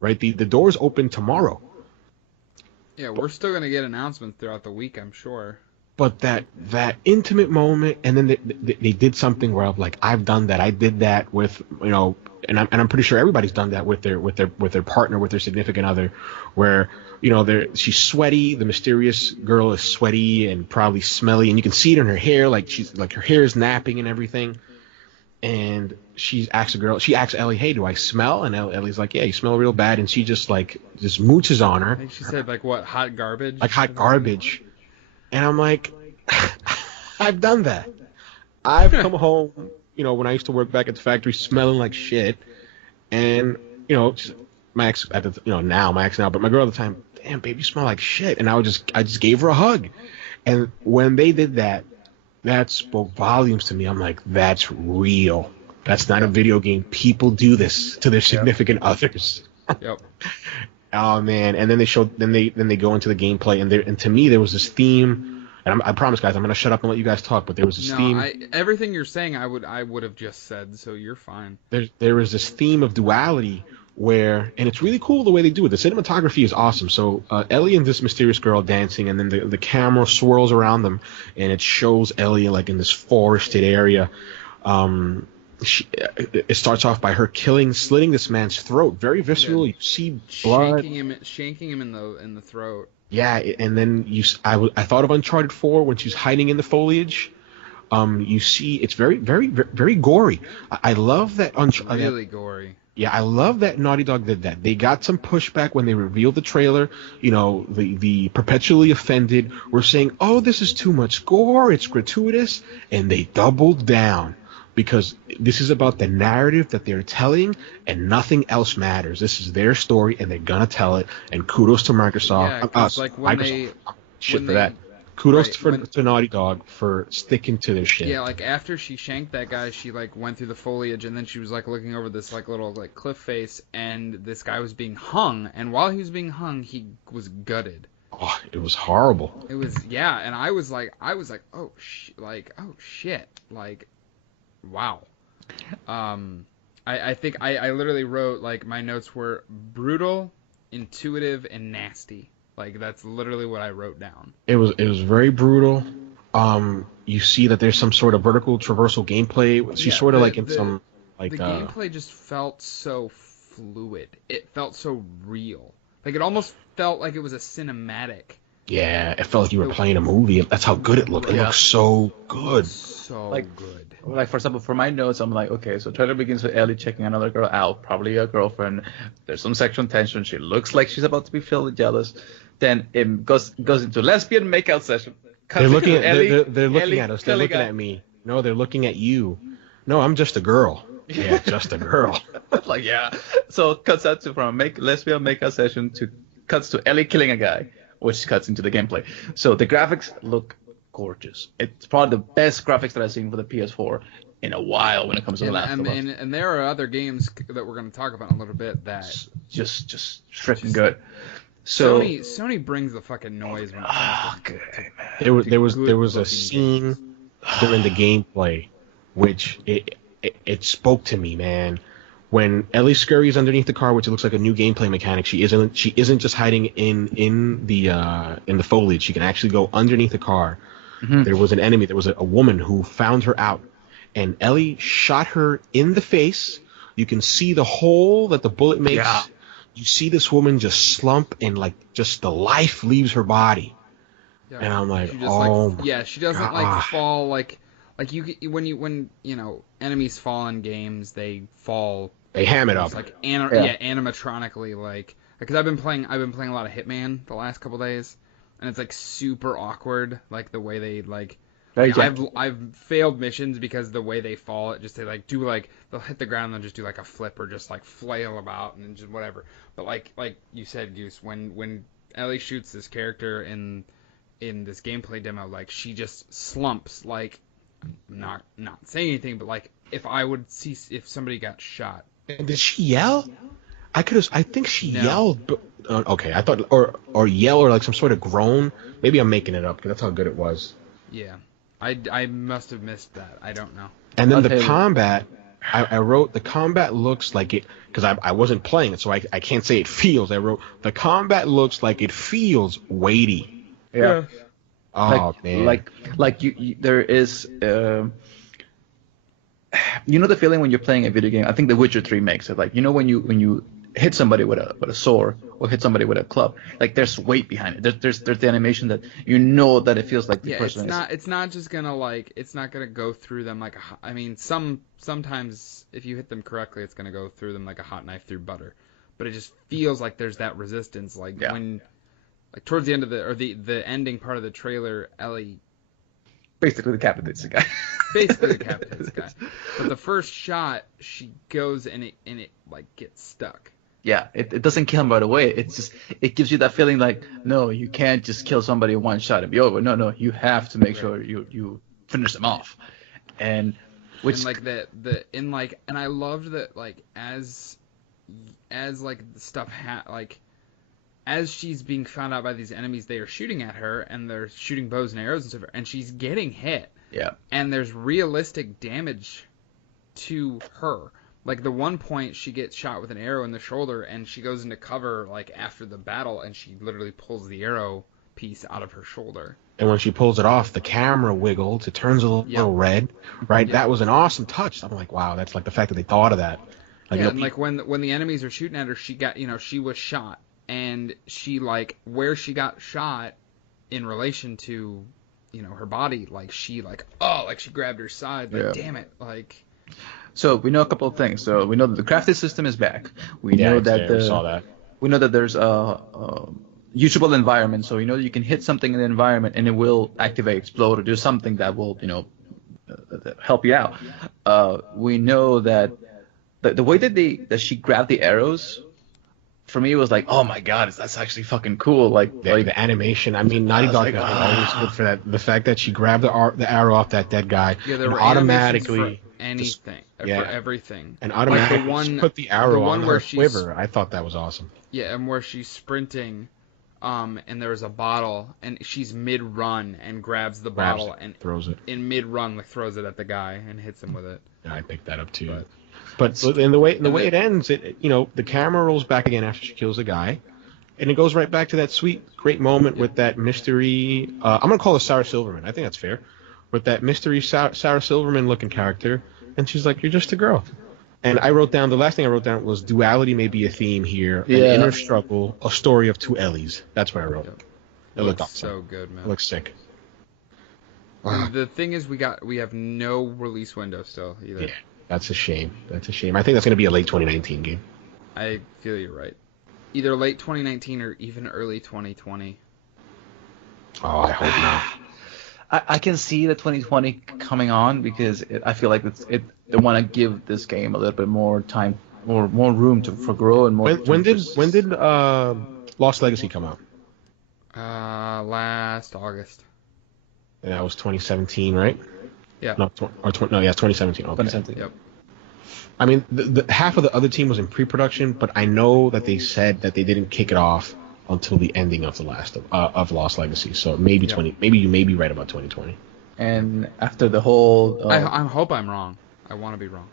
right? The doors open tomorrow, Yeah, we're still gonna get announcements throughout the week, I'm sure. but that intimate moment, and then they did something where I'm like, I've done that, I did that with, and I'm pretty sure everybody's done that with their partner, with their significant other, where she's sweaty, the mysterious girl is sweaty and probably smelly, and you can see it in her hair, like her hair is napping and everything. And she asks Ellie, hey, do I smell? And Ellie's like, yeah, you smell real bad. And she just mooches on I her. think she said what, hot garbage? Like hot garbage. And I'm like, I've done that. I've come home, when I used to work back at the factory smelling like shit. And my ex at the now my ex now, but my girl at the time, damn baby, you smell like shit. And I just gave her a hug. And when they did that, that spoke volumes to me. I'm like, that's real. That's not a video game. People do this to their significant others. Yep. Oh man! And then they go into the gameplay, and to me there was this theme. And I promise, guys, I'm gonna shut up and let you guys talk. But there was this theme. Everything you're saying, I would have just said. So you're fine. There was this theme of duality where, and it's really cool the way they do it. The cinematography is awesome. So Ellie and this mysterious girl dancing, and then the camera swirls around them, and it shows Ellie like in this forested area. It starts off by her slitting this man's throat, very visceral. You see blood, shanking him in the throat. Yeah, and then I thought of Uncharted 4 when she's hiding in the foliage. You see, it's very, very, very gory. I love that. Really gory. Yeah, I love that Naughty Dog did that. They got some pushback when they revealed the trailer. The perpetually offended were saying, "Oh, this is too much gore. It's gratuitous," and they doubled down. Because this is about the narrative that they're telling, and nothing else matters. This is their story, and they're gonna tell it. And kudos to Microsoft. Yeah, like when Microsoft. Kudos to Naughty Dog for sticking to their shit. Yeah, like after she shanked that guy, she like went through the foliage, and then she was like looking over this like little like cliff face, and this guy was being hung. And while he was being hung, he was gutted. Oh, it was horrible. It was and I was like, oh shit, like. Wow. I think I literally wrote, like, my notes were brutal, intuitive, and nasty. Like, that's literally what I wrote down. It was very brutal. You see that there's some sort of vertical traversal gameplay. She's sort of like in some, like... The gameplay just felt so fluid. It felt so real. Like, it almost felt like it was a cinematic. Yeah, it felt like you were playing a movie. That's how good it looked. It looked so good. So good. Like, for example, for my notes, I'm like, okay, so trailer begins with Ellie checking another girl out, probably a girlfriend. There's some sexual tension. She looks like she's about to be filled jealous. Then it goes into lesbian makeout session. They're looking at us. They're looking at me. No, they're looking at you. No, I'm just a girl. Yeah, just a girl. Like, yeah. So cuts out from a lesbian makeout session cuts to Ellie killing a guy, which cuts into the gameplay. So the graphics look gorgeous. It's probably the best graphics that I've seen for the PS4 in a while when it comes to The Last of Us. And there are other games that we're going to talk about in a little bit that just freaking good. So Sony brings the fucking noise when it comes to man. There was a scene during the gameplay which it spoke to me, man. When Ellie scurries underneath the car, which it looks like a new gameplay mechanic, she isn't just hiding in the foliage. She can actually go underneath the car. Mm-hmm. There was an enemy. There was a woman who found her out, and Ellie shot her in the face. You can see the hole that the bullet makes. Yeah. You see this woman just slump, and like just the life leaves her body. Yeah. And I'm like, she doesn't like fall like when enemies fall in games, they fall. They ham it up. Like animatronically, like because I've been playing a lot of Hitman the last couple days, and it's like super awkward, like the way they like. I've failed missions because the way they fall, it just they'll hit the ground and they'll just do like a flip or just like flail about and just whatever. But like you said, Goose, when Ellie shoots this character in this gameplay demo, like she just slumps. Like I'm not saying anything, but like if somebody got shot. And did she yell? I think she yelled. But, okay, I thought or yell or like some sort of groan. Maybe I'm making it up because that's how good it was. Yeah. I must have missed that. I don't know. And then the combat, I wrote the combat looks like it, because I wasn't playing it, so I can't say it feels. I wrote the combat looks like it feels weighty. Yeah. Oh man. Like you there is the feeling when you're playing a video game. I think The Witcher 3 makes it. Like when you hit somebody with a sword or hit somebody with a club, like there's weight behind it. There's the animation that that it feels like the person is. It's not just gonna it's not gonna go through them like sometimes if you hit them correctly, it's gonna go through them like a hot knife through butter. But it just feels like there's that resistance, when towards the end of the ending part of the trailer, Ellie basically decapitates the guy. basically decapitates the guy. But the first shot, she goes and it like gets stuck. Yeah, it doesn't kill him right away. It's just, it gives you that feeling like, no, you can't just kill somebody in one shot and be over. No, you have to make sure you finish them off. And which, and like and I loved that, like as like the stuff like as she's being found out by these enemies, they are shooting at her and they're shooting bows and arrows and stuff, and she's getting hit. Yeah. And there's realistic damage to her. Like, the one point she gets shot with an arrow in the shoulder, and she goes into cover, like, after the battle, and she literally pulls the arrow piece out of her shoulder. And when she pulls it off, the camera wiggles. It turns a little red, right? Yep. That was an awesome touch. I'm like, wow, that's like the fact that they thought of that. Like, and like when the enemies are shooting at her, she got, she was shot, and she, like, where she got shot in relation to, her body, like, she, like, she grabbed her side, like, damn it, like. So we know a couple of things. So we know that the crafting system is back. We know that we know that there's a usable environment. So that you can hit something in the environment and it will activate, explode, or do something that will help you out. We know that the way that she grabbed the arrows, for me, it was like, oh my god, that's actually fucking cool. Like the animation. I mean, Naughty Dog is always good for that. The fact that she grabbed the arrow off that dead guy and automatically. Anything, for everything, and automatically like put the arrow on her quiver. I thought that was awesome. Yeah, and where she's sprinting, and there's a bottle, and she's mid-run and grabs the bottle and throws it in mid-run, like throws it at the guy and hits him with it. Yeah, I picked that up too. But in the way it ends, the camera rolls back again after she kills the guy, and it goes right back to that sweet, great moment with that mystery. I'm gonna call her Sarah Silverman. I think that's fair. With that mystery Sarah Silverman looking character, and she's like, "You're just a girl." And the last thing I wrote down was duality may be a theme here, an inner struggle, a story of two Ellies. That's what I wrote. It looked awesome. So good, man. It looks sick. The thing is, we have no release window still either. Yeah, that's a shame. I think that's gonna be a late 2019 game. I feel you're right. Either late 2019 or even early 2020. Oh, I hope not. I can see the 2020 coming on because I feel like they want to give this game a little bit more time, more room for grow and more. When did Lost Legacy come out? Last August. And that was 2017, right? Yeah. No, 2017. Okay. 2017. Yep. I mean, the half of the other team was in pre-production, but I know that they said that they didn't kick it off until the ending of of Lost Legacy. So maybe maybe you may be right about 2020. And after the whole, I hope I'm wrong. I want to be wrong.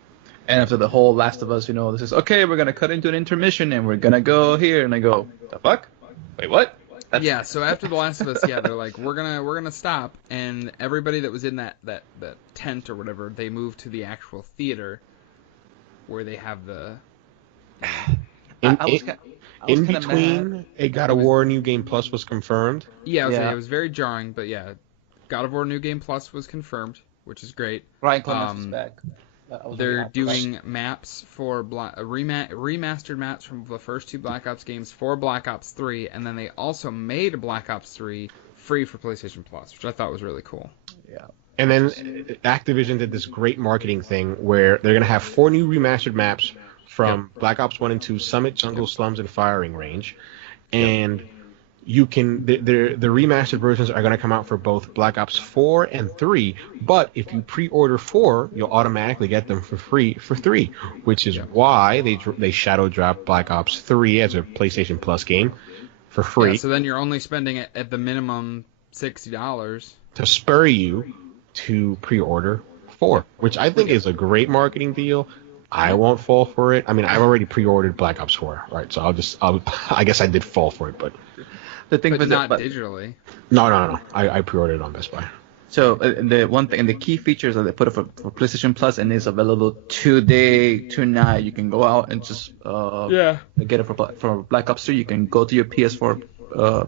And after the whole Last of Us, this is okay. We're gonna cut into an intermission and we're gonna go here, and I go, the fuck? Wait, what? Yeah. So after the Last of Us, they're like, we're gonna stop, and everybody that was in that tent or whatever, they moved to the actual theater where they have the. In between, a God of War New Game Plus was confirmed. Yeah, it was very jarring, but yeah, God of War New Game Plus was confirmed, which is great. Ryan Clements is back. They're doing maps for remastered maps from the first two Black Ops games for Black Ops 3, and then they also made Black Ops 3 free for PlayStation Plus, which I thought was really cool. Yeah. And then Activision did this great marketing thing where they're going to have 4 new remastered maps from Black Ops 1 and 2, Summit, Jungle, Slums, and Firing Range. And you can the remastered versions are going to come out for both Black Ops 4 and 3, but if you pre-order 4, you'll automatically get them for free for 3, which is why they shadow dropped Black Ops 3 as a PlayStation Plus game for free. Yeah, so then you're only spending at the minimum $60 to spur you to pre-order 4, which I think is a great marketing deal. I won't fall for it. I mean, I've already pre-ordered Black Ops 4, right? So I guess I did fall for it, but the thing, but not digitally. No. I pre-ordered it on Best Buy. So the one thing, and the key features that they put up for PlayStation Plus, and is available tonight. You can go out and just get it for Black Ops 3. You can go to your PS4,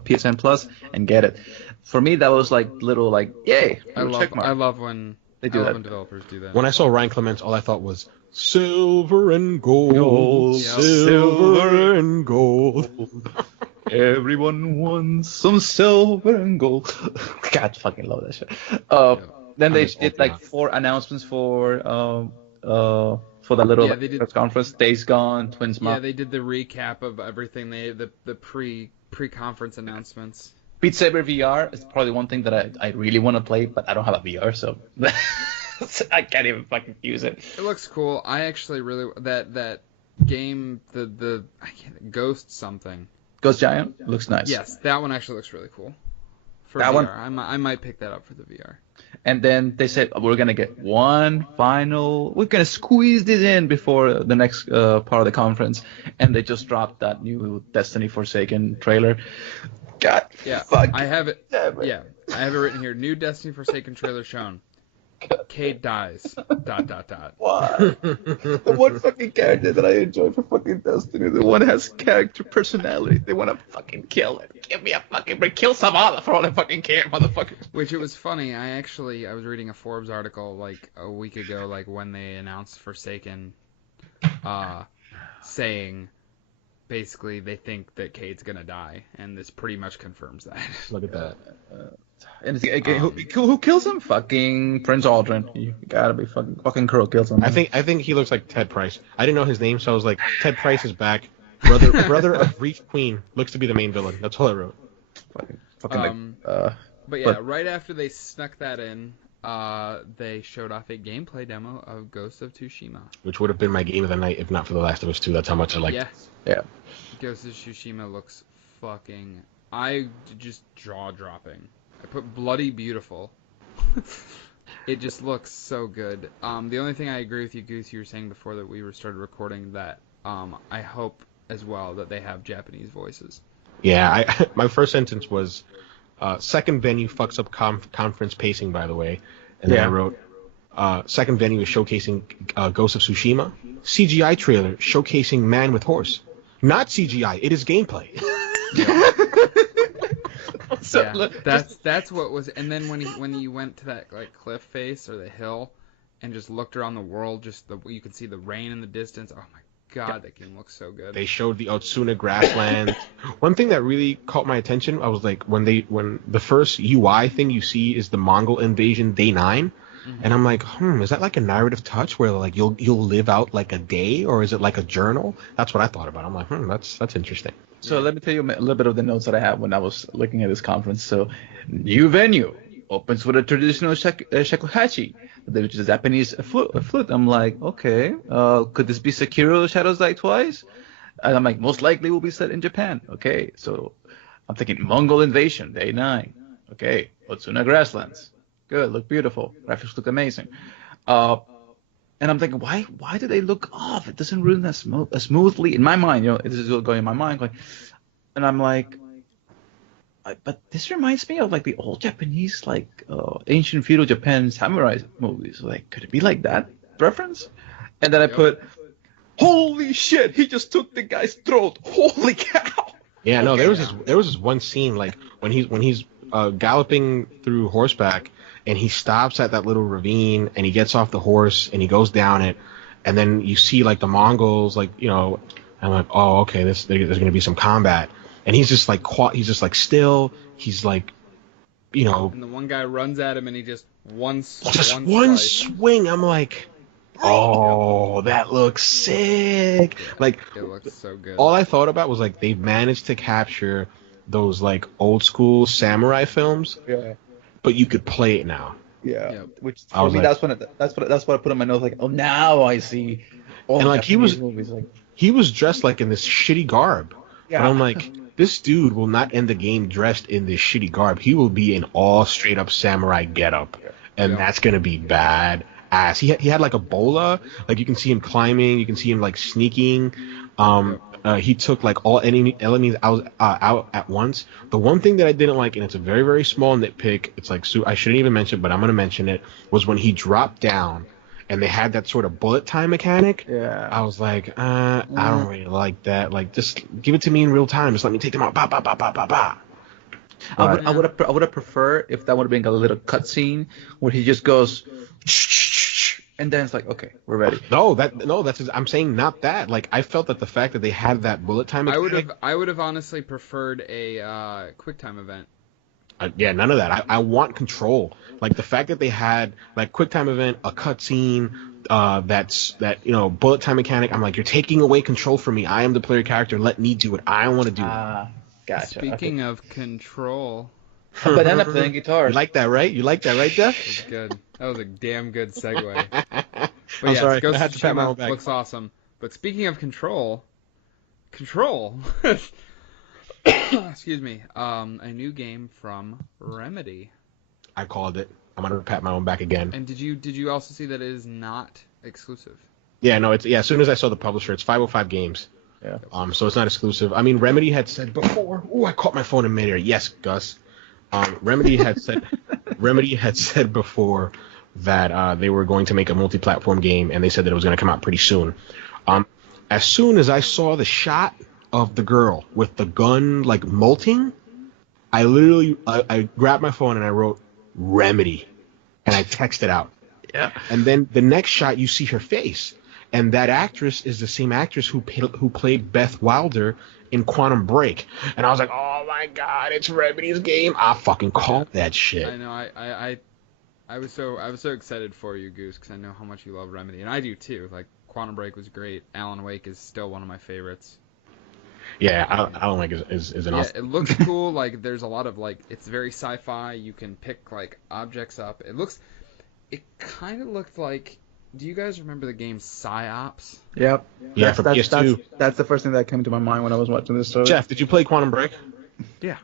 PSN Plus, and get it. For me, that was like little like yay. I love when they do that. When developers do that. When I saw Ryan Clements, all I thought was silver and gold, Yeah. silver and gold. Everyone wants some silver and gold. God, fucking love that shit. Then I they miss did Ultima. like 4 announcements for that little Yeah, they did- press conference. Days Gone, Twins Yeah, Mom. they did the recap of everything. The pre-conference announcements. Beat Saber VR is probably one thing that I really want to play, but I don't have a VR, so I can't even fucking use it. It looks cool. I actually really that game the I can't Ghost something. Ghost Giant looks nice. Yes, that one actually looks really cool. For That VR, one- I might pick that up for the VR. And then they said we're gonna get one final. We're gonna squeeze this in before the next part of the conference, and they just dropped that new Destiny Forsaken trailer. God, Yeah, fuck. I have it. damn it. Yeah, I have it written here. New Destiny Forsaken trailer shown. Cade dies. ... Why? The one fucking character that I enjoy for fucking Destiny, the one has character personality. They want to fucking kill it. Give me a fucking break. Kill Zavala for all I fucking care, motherfucker. Which it was funny. I was reading a Forbes article like a week ago, like when they announced Forsaken, saying basically they think that Cade's gonna die, and this pretty much confirms that. Look at that. And who kills him? Fucking Prince Aldrin. You gotta be fucking Crow kills him. I think he looks like Ted Price. I didn't know his name, so I was like, Ted Price is back. Brother of Reef Queen looks to be the main villain. That's all I wrote. But yeah, right after they snuck that in, they showed off a gameplay demo of Ghost of Tsushima. Which would have been my game of the night if not for The Last of Us 2. That's how much I liked it. Yeah, Yeah. Ghost of Tsushima looks fucking... just jaw-dropping. I put bloody beautiful. It just looks so good. The only thing I agree with you, Goose, you were saying before that we started recording that I hope as well that they have Japanese voices. Yeah, my first sentence was, second venue fucks up conference pacing, by the way. And then I wrote, second venue is showcasing Ghost of Tsushima. CGI trailer showcasing man with horse. Not CGI, it is gameplay. So, Yeah, look, that's what was. And then when you went to that like cliff face or the hill, and just looked around the world, you could see the rain in the distance. Oh my god, that game looks so good. They showed the Otsuna grassland. One thing that really caught my attention, I was like, when the first UI thing you see is the Mongol invasion day 9, and I'm like, is that like a narrative touch where like you'll live out like a day, or is it like a journal? That's what I thought about. I'm like, that's interesting. So let me tell you a little bit of the notes that I have when I was looking at this conference. So, new venue opens with a traditional shakuhachi, which is a Japanese flute. I'm like, okay, could this be Sekiro Shadows Die Twice? And I'm like, most likely will be set in Japan. Okay, so I'm thinking Mongol invasion, day 9. Okay, Otsuna grasslands. Good, look beautiful. Graphics look amazing. And I'm thinking, why do they look off? It doesn't run as smoothly in my mind. This is going in my mind. And I'm like, but this reminds me of like the old Japanese, like ancient feudal Japan samurai movies. Like, could it be like that reference? And then I put, holy shit, he just took the guy's throat. Holy cow. Yeah, no, there was this one scene like when he's galloping through horseback. And he stops at that little ravine, and he gets off the horse, and he goes down it, and then you see like the Mongols, like I'm like, oh, okay, there's going to be some combat, and he's just like still, he's like, And the one guy runs at him, and he just one slice. swing. I'm like, oh, that looks sick. Like, It looks so good. all I thought about was like they managed to capture those like old school samurai films. Yeah. But you could play it now. Yeah. Yep. Which I for was me, like- that's what I put in my notes. Like, oh, now I see. All And, like, Japanese movies, like, He was dressed like in this shitty garb. Yeah. But I'm like, this dude will not end the game dressed in this shitty garb. He will be in all straight up samurai getup. And Yeah. that's going to be bad ass. He had like a bola. Like you can see him climbing. You can see him like sneaking. He took like all enemies out at once. The one thing that I didn't like, and it's a very, very small nitpick, it's like, I shouldn't even mention it, but I'm going to mention it, was when he dropped down and they had that sort of bullet time mechanic. Yeah. I was like, I don't really like that. Like, just give it to me in real time. Just let me take them out. Ba, ba, ba, ba, ba, ba. I would have preferred if that would have been a little cutscene where he just goes, and then it's like, okay, we're ready. I'm saying not that. Like, I felt that the fact that they had that bullet time mechanic. I would have honestly preferred a QuickTime event Yeah, none of that. I want control. Like the fact that they had like quick time event, a cutscene, bullet time mechanic. I'm like, you're taking away control from me. I am the player character. Let me do it. I want to do it. Gotcha. Speaking of control, A banana playing guitar. You like that, right? You like that, right, Jeff? that was good. That was a damn good segue. But I'm sorry. Ghost I had of to pat my own Tsushima back. looks awesome. But speaking of control, excuse me, a new game from Remedy. I called it. I'm gonna pat my own back again. And did you also see that it is not exclusive? Yeah, no, it's As soon as I saw the publisher, it's 505 Games. Yeah. So it's not exclusive. I mean, Remedy had said before. Oh, I caught my phone in midair. Yes, Gus. Remedy had said before that they were going to make a multi-platform game, and they said that it was going to come out pretty soon. As soon as I saw the shot of the girl with the gun like molting, I literally I grabbed my phone and I wrote Remedy, and I texted out. Yeah. And then the next shot, you see her face, and that actress is the same actress who played Beth Wilder in Quantum Break. And I was like, oh my god, it's Remedy's game. I fucking called that shit. I know. I was so excited for you, Goose, because I know how much you love Remedy, and I do too. Like Quantum Break was great. Alan Wake is still one of my favorites. Yeah, Alan Wake is an awesome. It looks cool. Like there's a lot of like it's very sci-fi. You can pick like objects up. It kind of looked like. Do you guys remember the game PsyOps? Yep. Yeah, for PS2. That's the first thing that came to my mind when I was watching this story. Jeff, did you play Quantum Break? Yeah.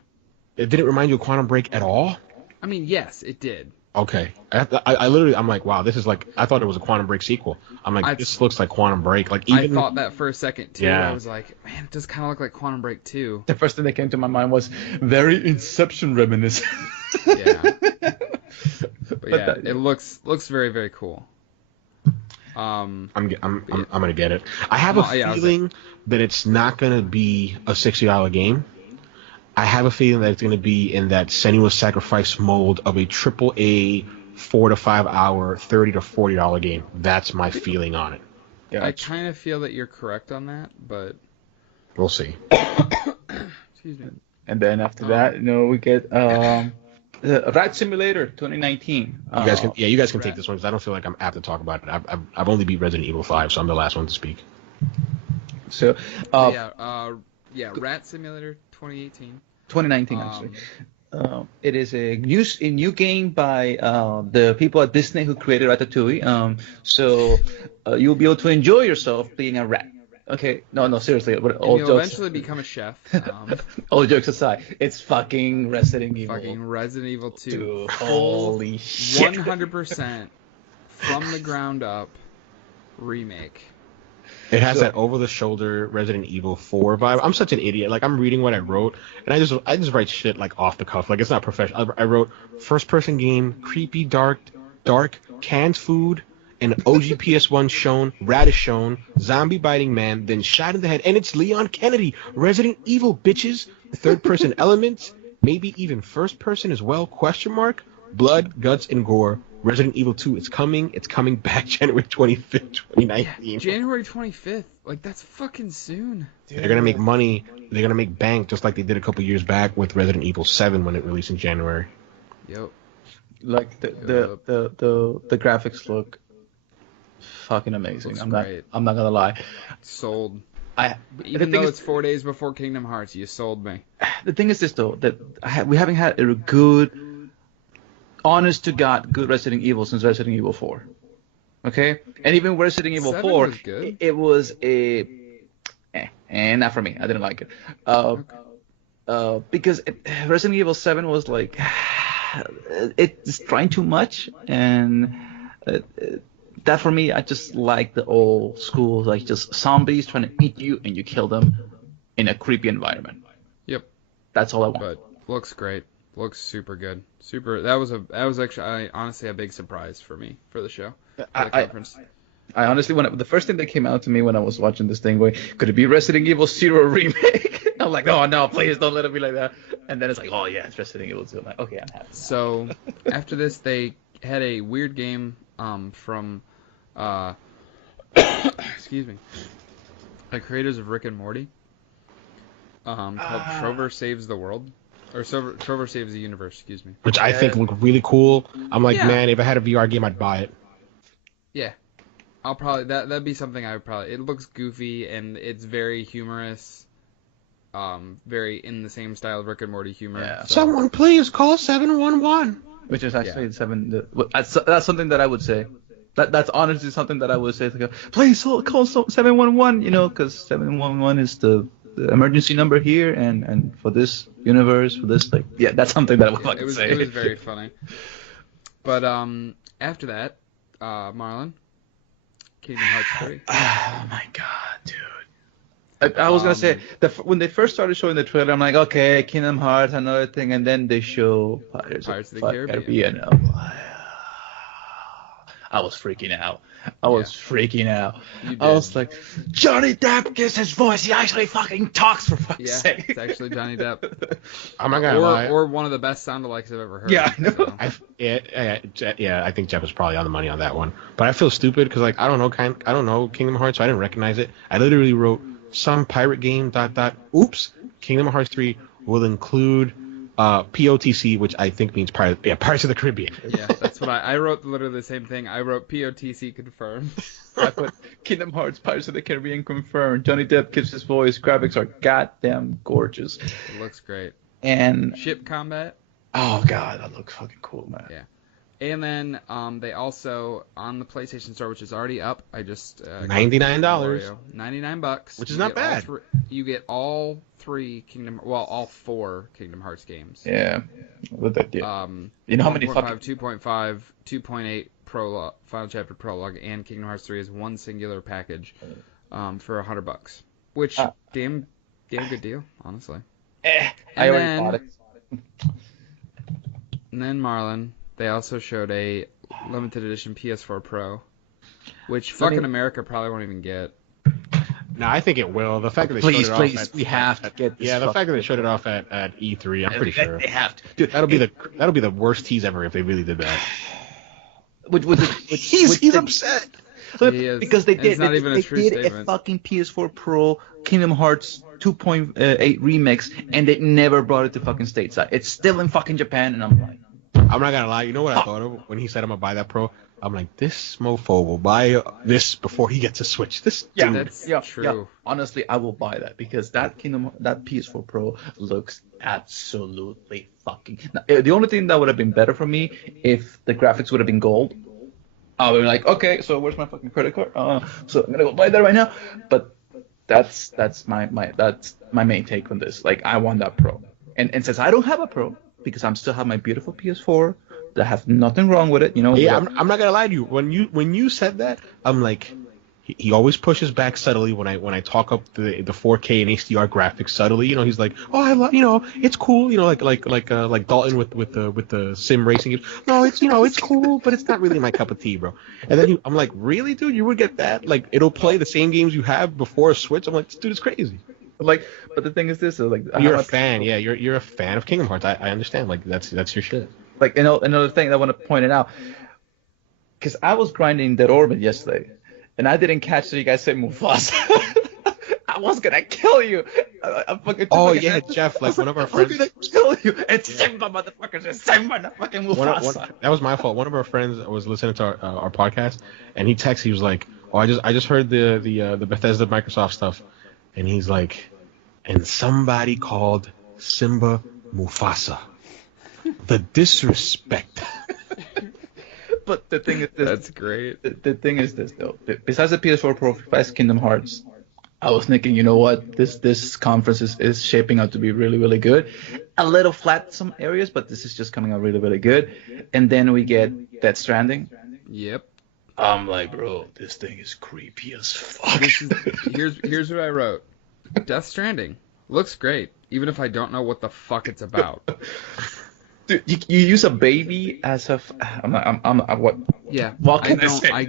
It didn't remind you of Quantum Break at all? I mean, yes, it did. Okay. I literally, I'm like, wow, this is like, I thought it was a Quantum Break sequel. I'm like, this looks like Quantum Break. Like even. I thought that for a second too. Yeah. I was like, man, it does kind of look like Quantum Break 2. The first thing that came to my mind was very Inception reminiscent. Yeah. But yeah, it looks very, very cool. I'm gonna get it. I have a feeling that it's not gonna be a $60 game. I have a feeling that it's gonna be in that Senua's Sacrifice mold of a AAA 4 to 5 hour $30 to $40 game. That's my feeling on it. Yeah. I kind of feel that you're correct on that, but we'll see. Excuse me. And then after that, we get Rat Simulator 2019. You guys can take this one because I don't feel like I'm apt to talk about it. I've only beat Resident Evil 5, so I'm the last one to speak. So Rat Simulator 2018. 2019 actually. It is a new game by the people at Disney who created Ratatouille. So you'll be able to enjoy yourself being a rat. Okay, no, seriously. You'll eventually become a chef. All jokes aside, it's fucking Resident Evil. Fucking Resident Evil 2. Dude, holy shit. 100% from the ground up remake. It has that over-the-shoulder Resident Evil 4 vibe. I'm such an idiot. Like, I'm reading what I wrote, and I just write shit, like, off the cuff. Like, it's not professional. I wrote first-person game, creepy, dark, canned food, an OG PS1 shown, rat is shown, zombie biting man, then shot in the head, and it's Leon Kennedy. Resident Evil, bitches. Third-person elements, maybe even first-person as well, ? Blood, guts, and gore. Resident Evil 2 is coming. It's coming back January 25th, 2019. Yeah, January 25th. Like, that's fucking soon. Dude. They're going to make money. They're going to make bank just like they did a couple years back with Resident Evil 7 when it released in January. Yep. Like, the graphics look fucking amazing. I'm not going to lie. Sold. Even though it's 4 days before Kingdom Hearts, you sold me. The thing is this, though, that we haven't had a good... honest to God, good Resident Evil since Resident Evil 4. Okay? And even Resident Evil 4, was good. It was not for me. I didn't like it. Because Resident Evil 7 was like, it's trying too much, and that for me, I just like the old school, like just zombies trying to eat you, and you kill them in a creepy environment. Yep. That's all I want. But looks great. Looks super good. That was actually honestly a big surprise for me for the show. For the conference. I honestly, the first thing that came out to me when I was watching this thing, going, could it be Resident Evil 0 remake? I'm like, oh no, please don't let it be like that. And then it's like, oh yeah, it's Resident Evil 2. I'm like, okay, I'm happy. So after this, they had a weird game from excuse me, the creators of Rick and Morty, called Trover Saves the World. Or Trover Saves the Universe, excuse me. which I think look really cool. I'm like, Yeah. man, if I had a VR game, I'd buy it. Yeah. I'll probably that'd be something I would probably. It looks goofy and it's very humorous. Very in the same style of Rick and Morty humor. Yeah. So. Someone please call 711. Which is actually that's something that I would say. That's honestly something that I would say. It's like, please call 711. You know, because 711 is the emergency number here, and for this universe, for this that's something that I would fucking say. It was very funny. But after that, Marlon, Kingdom Hearts 3. Oh my god, dude. I was gonna say when they first started showing the trailer, I'm like, okay, Kingdom Hearts, another thing, and then they show Pirates of the Caribbean. I was freaking out. I was like, Johnny Depp gives his voice. He actually fucking talks, for fuck's sake. It's actually Johnny Depp. I'm not gonna lie. Or one of the best sound-alikes I've ever heard. Yeah, I know. So. I think Jeff is probably on the money on that one. But I feel stupid because I don't know Kingdom Hearts, so I didn't recognize it. I literally wrote some pirate game ... Oops, Kingdom Hearts 3 will include POTC, which I think means Pirates of the Caribbean. Yeah, that's what I wrote. Literally the same thing. I wrote POTC confirmed. I put Kingdom Hearts, Pirates of the Caribbean confirmed. Johnny Depp gives his voice. Graphics are goddamn gorgeous. It looks great. And ship combat. Oh god, that looks fucking cool, man. Yeah. And then they also on the PlayStation Store, which is already up. I just $99, $99, which is not bad. You get all all 4 Kingdom Hearts games. Yeah. What that did. You know how many 2.5, 2.8 prologue, final chapter prologue, and Kingdom Hearts 3 is one singular package for $100, which damn good deal, honestly. I already bought it. And then Marlon. They also showed a limited edition PS4 Pro, which fucking America probably won't even get. No, I think it will. The fact that they showed it off we have to get this. Yeah, the fact that they showed it off at E3, I'm pretty sure. They have to. Dude, that'll be the worst tease ever if they really did that. He's upset. Because they did. Not even they a true did statement. A fucking PS4 Pro Kingdom Hearts 2.8 remix, and they never brought it to fucking stateside. It's still in fucking Japan, and I'm like. I'm not gonna lie. You know what I thought of when he said I'm gonna buy that Pro? I'm like, this mofo will buy this before he gets a Switch. This dude. That's true. Yeah. Honestly, I will buy that because that PS4 Pro looks absolutely fucking. The only thing that would have been better for me if the graphics would have been gold. I would be like, okay, so where's my fucking credit card? So I'm gonna go buy that right now. But that's my main take on this. Like, I want that Pro, and since I don't have a Pro. Because I'm still have my beautiful PS4 that have nothing wrong with it, you know. Yeah, I'm not gonna lie to you. When you said that, I'm like, he always pushes back subtly when I talk up the 4K and HDR graphics subtly. You know, he's like, oh, I love, it's cool. You know, like Dalton with the sim racing. No, it's cool, but it's not really my cup of tea, bro. And then I'm like, really, dude, you would get that? Like, it'll play the same games you have before a Switch. I'm like, this dude is crazy. But the thing is this, you're a fan, yeah. You're a fan of Kingdom Hearts. I understand. Like that's your shit. Like another thing that I want to point it out, because I was grinding Dead Orbit yesterday, and I didn't catch that you guys said Mufasa. I was gonna kill you. Jeff. Like one of our friends. I'm gonna kill you. It's Simba, motherfuckers. It's Simba, not fucking Mufasa. That was my fault. One of our friends was listening to our podcast, and he texted. He was like, "Oh, I just heard the Bethesda Microsoft stuff," and he's like. And somebody called Simba Mufasa. The disrespect. But the thing is this. That's great. The thing is this, though. Besides the PS4 Pro, besides Kingdom Hearts, I was thinking, you know what? This conference is shaping out to be really, really good. A little flat in some areas, but this is just coming out really, really good. And then we get Death Stranding. Yep. I'm like, bro, this thing is creepy as fuck. Here's what I wrote. Death Stranding looks great, even if I don't know what the fuck it's about. Dude, you use a baby as a. I'm what? Yeah. What can I say? I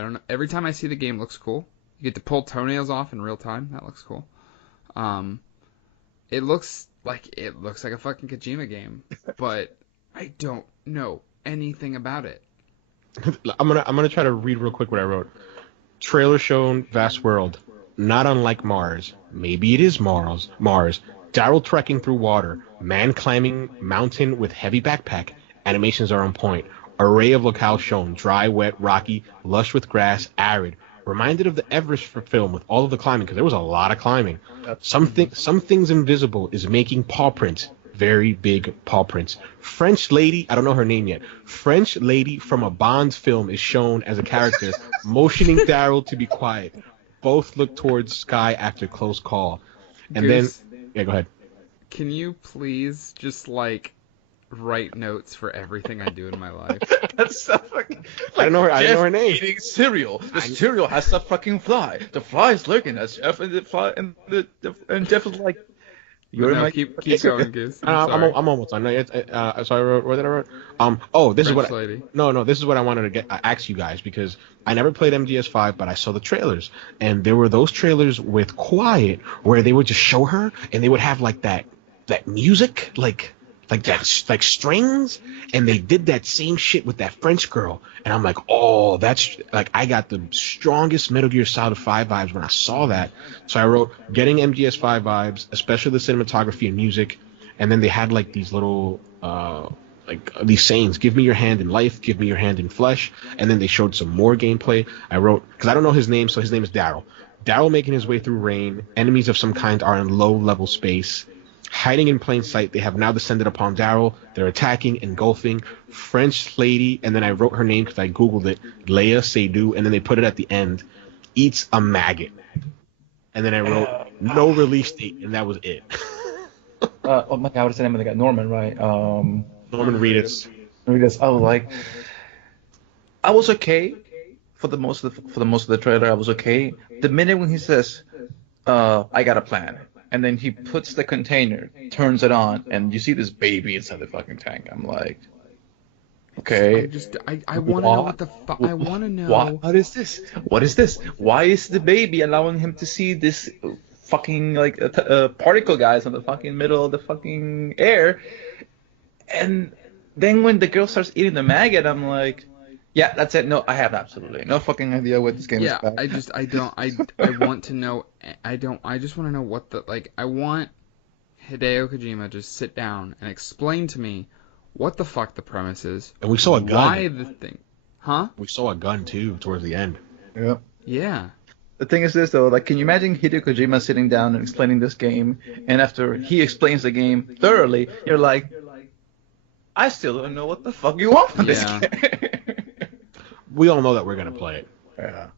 don't know. Every time I see the game, looks cool. You get to pull toenails off in real time. That looks cool. It looks like a fucking Kojima game, but I don't know anything about it. I'm gonna try to read real quick what I wrote. Trailer shown vast world, not unlike Mars. Maybe it is Mars. Daryl trekking through water, man climbing mountain with heavy backpack. Animations are on point. Array of locales shown: dry, wet, rocky, lush with grass, arid. Reminded of the Everest film with all of the climbing, because there was a lot of climbing. Some things invisible is making paw prints. Very big paw prints. French lady, I don't know her name yet. French lady from a Bond film is shown as a character, motioning Daryl to be quiet. Both look towards sky after close call. And Goose, yeah, go ahead. can you please just like write notes for everything I do in my life? That's so fucking. I don't know her name. Eating cereal. The cereal has a fucking fly. The fly is looking at Jeff, and the fly and Jeff is like, "You're No, my." keep going, Goose. I'm sorry. I'm almost done. No, so I wrote, what did I write? This is French what. lady. No, this is what I wanted to ask you guys, because I never played MGS5, but I saw the trailers, and there were those trailers with Quiet where they would just show her, and they would have like that music, like that strings, and they did that same shit with that French girl, and I'm like, oh, that's like, I got the strongest Metal Gear Solid 5 vibes when I saw that. So I wrote getting MGS5 vibes, especially the cinematography and music, and then they had like these little like these sayings: give me your hand in life, give me your hand in flesh. And then they showed some more gameplay. I wrote, because I don't know his name, so his name is Daryl. Daryl making his way through rain. Enemies of some kind are in low level space. Hiding in plain sight, they have now descended upon Daryl. They're attacking, engulfing. French lady, and then I wrote her name because I googled it, Leia Seydoux, and then they put it at the end. Eats a maggot. And then I wrote no release date, and that was it. Oh my God, what's the name of the guy? Norman, right? Norman Reedus. Reedus. Oh, like, I was okay for the most of the trailer. I was okay. The minute when he says, "I got a plan," and then he puts the container, turns it on, and you see this baby inside the fucking tank. I'm like, okay. I want to know what the fuck. I want to know. What is this? What is this? Why is the baby allowing him to see this fucking like particle guys on the fucking middle of the fucking air? And then when the girl starts eating the maggot, I'm like, yeah, that's it. No, I have absolutely no fucking idea what this game is about. I want to know. I just want to know what the, like, I want Hideo Kojima to just sit down and explain to me what the fuck the premise is. And we saw a gun. Why the thing. Huh? We saw a gun, too, towards the end. Yep. Yeah. The thing is this, though, like, can you imagine Hideo Kojima sitting down and explaining this game, and after he explains the game thoroughly, you're like, I still don't know what the fuck you want from this game. We all know that we're gonna play it. Yeah,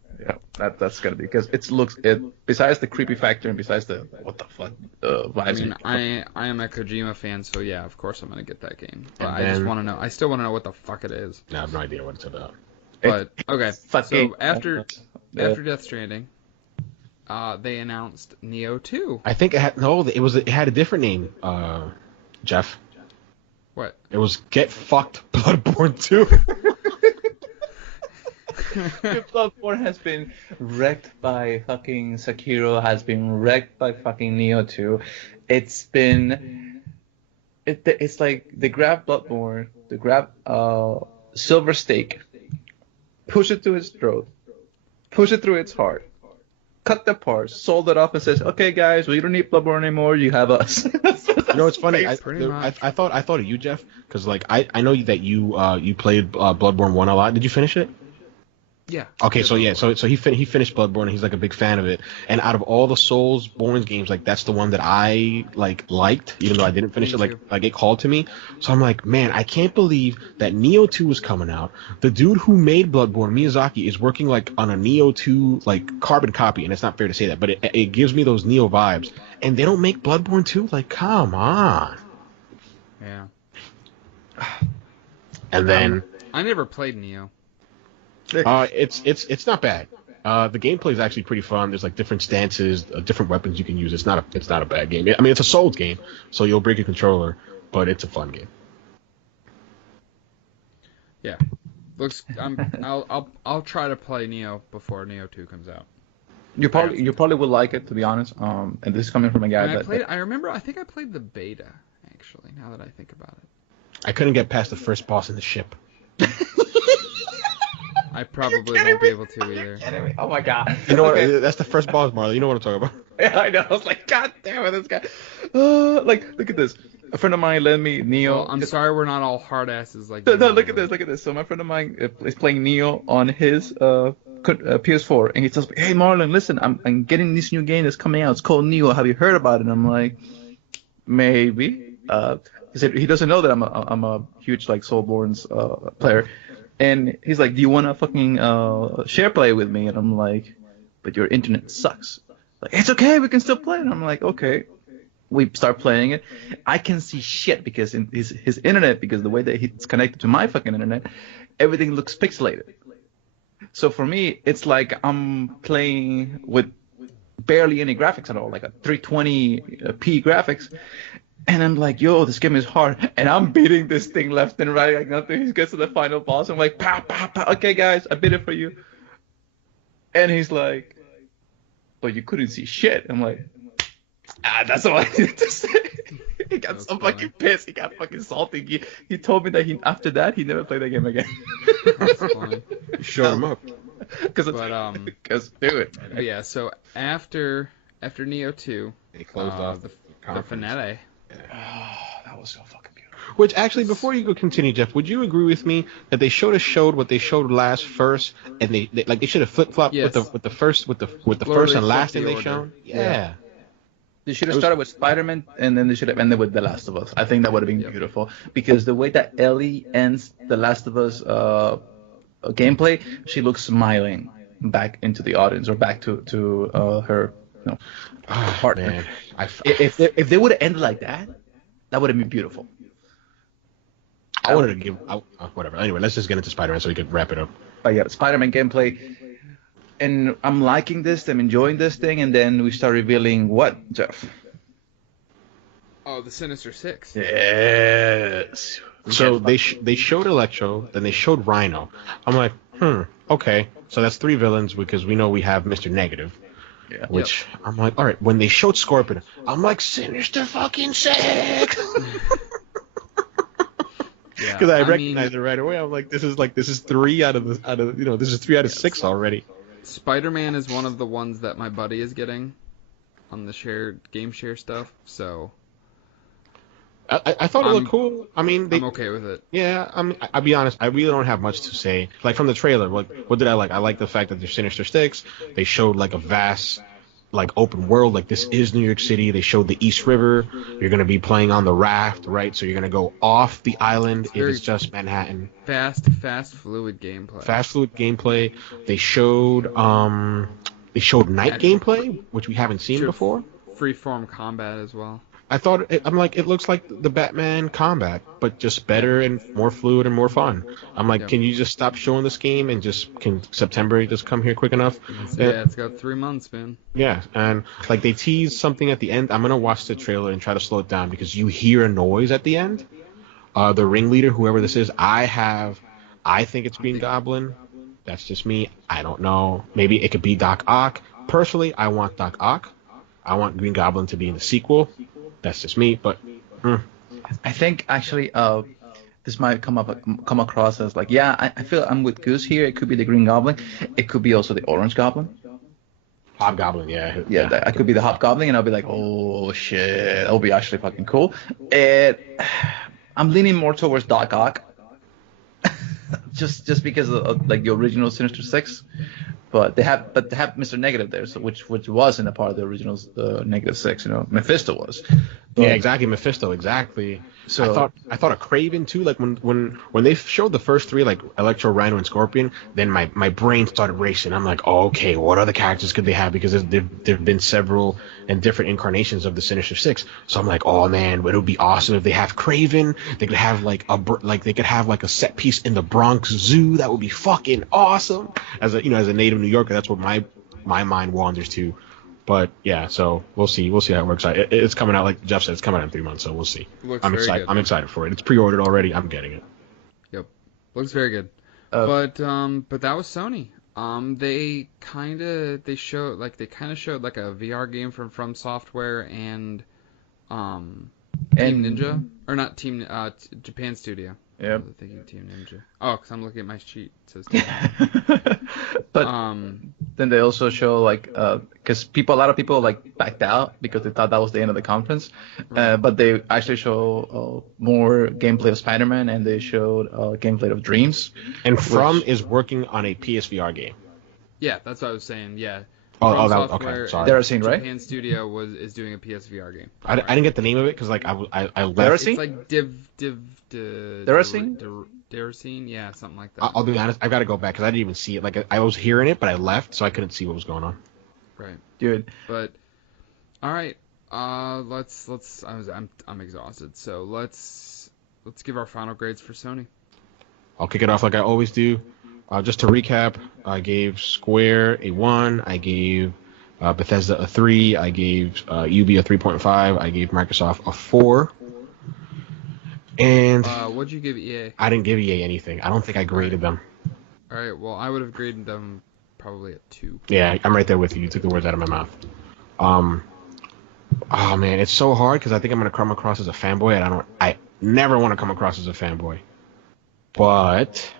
that's gonna be, because besides the creepy factor and besides the what the fuck vibes. I mean, I am a Kojima fan, so yeah, of course I'm gonna get that game. But And I just then- want to know. I still want to know what the fuck it is. I have no idea what it's about. But okay, fucking- so after Death Stranding, they announced Neo 2. I think it had a different name, Jeff. What? It was Get Fucked Bloodborne 2. Bloodborne has been wrecked by fucking Sekiro, has been wrecked by fucking Neo 2. It's like they grab Bloodborne, they grab Silver Stake, push it to its throat, push it through its heart, cut the parts, sold it off, and says, "Okay, guys, we don't need Bloodborne anymore. You have us." You know, it's funny. I thought of you, Jeff, because like I know that you played Bloodborne 1 a lot. Did you finish it? Yeah. Okay, so he finished Bloodborne, and he's like a big fan of it. And out of all the Soulsborne games, like that's the one that I liked, even though I didn't finish it. Like it called to me. So I'm like, man, I can't believe that Neo 2 is coming out. The dude who made Bloodborne, Miyazaki, is working like on a Neo 2 like carbon copy, and it's not fair to say that, but it gives me those Neo vibes. And they don't make Bloodborne 2? Like, come on. Yeah. And then I never played Neo. it's not bad. The gameplay is actually pretty fun. There's like different stances, different weapons you can use. It's not a bad game. I mean, it's a Souls game, so you'll break a controller, but it's a fun game. Yeah. Looks. I'll try to play Neo before Neo 2 comes out. You probably would like it, to be honest. And this is coming from a guy that I think I played the beta, actually, now that I think about it. I couldn't get past the first boss in the ship. I probably won't be able to either. Oh my god. You know what? Okay. That's the first boss, Marlon. You know what I'm talking about. Yeah, I know. I was like, God damn it, this guy. Like, look at this. A friend of mine lent me Neo. Well, I'm sorry we're not all hard asses like No, you. no, look at this, look at this. So my friend of mine is playing Neo on his PS4, and he tells me, "Hey Marlon, listen, I'm getting this new game that's coming out. It's called Neo. Have you heard about it?" And I'm like, maybe. He said he doesn't know that I'm a huge like Soulborn's player, and he's like, "Do you want to fucking share play with me?" And I'm like, "But your internet sucks." Like, it's okay, we can still play. And I'm like, okay. We start playing it. I can see shit because in his internet, because the way that he's connected to my fucking internet, everything looks pixelated. So for me, it's like I'm playing with barely any graphics at all, like a 320p graphics. And I'm like, yo, this game is hard. And I'm beating this thing left and right like nothing. He gets to the final boss. I'm like, pow, pow, pow. Okay, guys, I beat it for you. And he's like, but you couldn't see shit. I'm like, that's all I needed to say. He got so fucking pissed. He got fucking salty. He told me that after that he never played that game again. That's funny. You showed him up. Because do it. Yeah. So after Neo 2, They closed off the conference. finale. That was so fucking beautiful. Which actually, before you go continue, Jeff, would you agree with me that they should have showed what they showed last first, and they should have flip flopped Yes. with the first Literally first and last flipped thing the they order. showed? Yeah. They should have started with Spider-Man, and then they should have ended with The Last of Us. I think that would have been beautiful. Because the way that Ellie ends The Last of Us gameplay, she looks smiling back into the audience, or back to her partner. Man. If they would have ended like that, that would have been beautiful. I wanted to give whatever. Anyway, let's just get into Spider-Man so we could wrap it up. But yeah, Spider-Man gameplay. And I'm liking this, I'm enjoying this thing, and then we start revealing what, Jeff? Oh, the Sinister Six. Yes. So they showed Electro, then they showed Rhino. I'm like, okay. So that's 3 villains because we know we have Mr. Negative. Yeah. Which I'm like, all right. When they showed Scorpion, I'm like, Sinister fucking Six. Yeah. Because I recognized it right away. I'm like, this is 3 out of this is 3 out of 6 already. Spider-Man is one of the ones that my buddy is getting on the game share stuff. So I thought it looked cool. I mean, I'm okay with it. Yeah, I'll be honest. I really don't have much to say. Like from the trailer, what did I like? I like the fact that they're Sinister Six. They showed like a vast, like open world. Like this is New York City. They showed the East River. You're gonna be playing on the raft, right? So you're gonna go off the island if it's just Manhattan. Fast, fluid gameplay. Fast, fluid gameplay. They showed night gameplay, which we haven't seen before. Freeform combat as well. I'm like, it looks like the Batman combat, but just better and more fluid and more fun. I'm like, can you just stop showing this game and can September just come here quick enough? Yeah, it's got 3 months, man. Yeah, and like they teased something at the end. I'm gonna watch the trailer and try to slow it down because you hear a noise at the end. The ringleader, whoever this is, I think it's Green Goblin. That's just me. I don't know. Maybe it could be Doc Ock. Personally, I want Doc Ock. I want Green Goblin to be in the sequel. That's just me, but I think actually this might come across as like, yeah, I feel I'm with Goose here. It could be the Green Goblin. It could be also the Orange Goblin. Hobgoblin, yeah. Yeah, I could be the Hobgoblin, and I'll be like, oh shit, that'll be actually fucking cool. And I'm leaning more towards Doc Ock, just because of like the original Sinister Six. But they have Mr. Negative there, so which wasn't a part of the original Negative Six. Mephisto was. But, yeah, exactly. Mephisto, exactly. So I thought of Kraven too. Like when they showed the first 3, like Electro, Rhino, and Scorpion, then my brain started racing. I'm like, oh, okay, what other characters could they have? Because there've been several and different incarnations of the Sinister Six. So I'm like, oh man, it would be awesome if they have Kraven. They could have like a set piece in the Bronx Zoo. That would be fucking awesome. As a native New Yorker, that's what my mind wanders to. But yeah, so we'll see how it works out. It's coming out, like Jeff said, it's coming out in 3 months, so we'll see. I'm excited. Good. I'm excited for it. It's pre-ordered already. I'm getting it. Yep, looks very good. But that was Sony. They kind of showed like a VR game from Software and Team Ninja, or not Team Japan Studio. Yep. The Thinking Team Ninja. Oh, because I'm looking at my sheet. It says Team. But then they also show like because a lot of people like backed out because they thought that was the end of the conference. Right. But they actually show more gameplay of Spider-Man, and they showed gameplay of Dreams. And From is working on a PSVR game. Yeah, that's what I was saying. Yeah. Oh, From okay. Software, Sorry. Deracine, right? Japan Studio is doing a PSVR game. I didn't get the name of it because like I left. Deracine? It's like Deracine? Yeah, something like that. I'll be honest. I got to go back because I didn't even see it. Like I was hearing it, but I left, so I couldn't see what was going on. Right. Dude. But all right. Let's. I'm exhausted. So let's give our final grades for Sony. I'll kick it off like I always do. Just to recap, I gave Square a 1. I gave Bethesda a 3. I gave Ubi a 3.5. I gave Microsoft a 4. And what'd you give EA? I didn't give EA anything. I don't think I graded them. All right. Well, I would have graded them probably a 2. Yeah, I'm right there with you. You took the words out of my mouth. Oh man, it's so hard because I think I'm gonna come across as a fanboy, and I never want to come across as a fanboy. But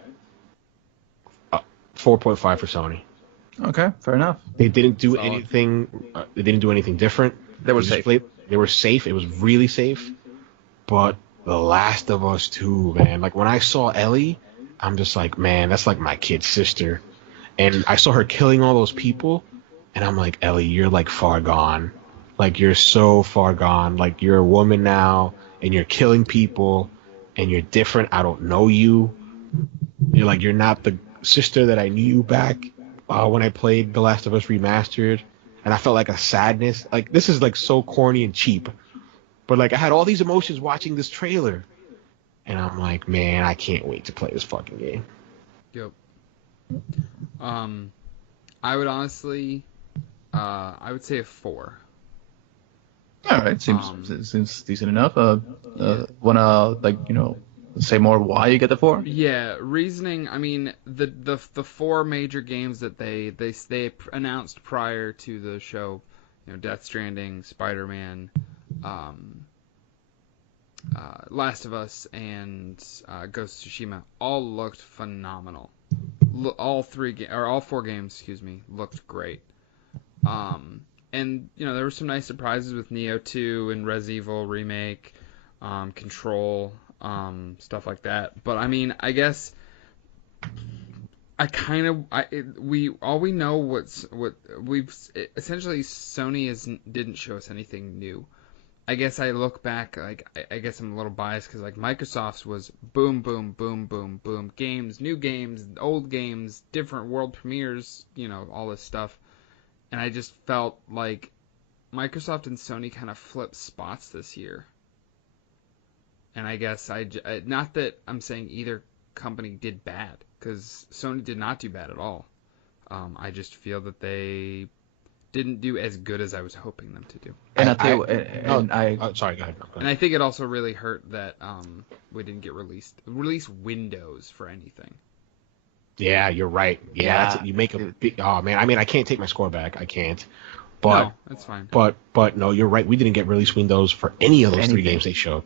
4.5 for Sony. Okay, fair enough. They didn't do Solid. anything. They didn't do anything different. They were just safe. They were safe. It was really safe. But The Last of Us 2, man. Like when I saw Ellie, I'm just like, man, that's like my kid's sister. And I saw her killing all those people, and I'm like, Ellie, you're like far gone. Like you're so far gone. Like you're a woman now, and you're killing people, and you're different. I don't know you. You're not the sister that I knew back when I played The Last of Us Remastered, and I felt like a sadness. Like this is like so corny and cheap, but like I had all these emotions watching this trailer, and I'm like, man, I can't wait to play this fucking game. Yep. I would honestly, I would say a 4. All right, seems decent enough. Wanna say more why you get the 4? Yeah, reasoning. I mean, the 4 major games that they announced prior to the show, Death Stranding, Spider-Man, Last of Us, and Ghost of Tsushima all looked phenomenal. All 4 games, excuse me, looked great. And there were some nice surprises with Neo 2 and Res Evil Remake, Control, stuff like that. But I mean, I guess we know what we've essentially Sony didn't show us anything new. I guess I look back, like I guess I'm a little biased because like Microsoft's was boom, boom, boom, boom, boom, games, new games, old games, different world premieres, all this stuff. And I just felt like Microsoft and Sony kind of flipped spots this year. And I guess not that I'm saying either company did bad, because Sony did not do bad at all. I just feel that they didn't do as good as I was hoping them to do. And sorry, go ahead. And I think it also really hurt that we didn't get release windows for anything. Yeah, you're right. Yeah. You make a big. Oh man, I mean, I can't take my score back. I can't. But no, that's fine. But no, you're right. We didn't get release windows for any of those 3 games they showed.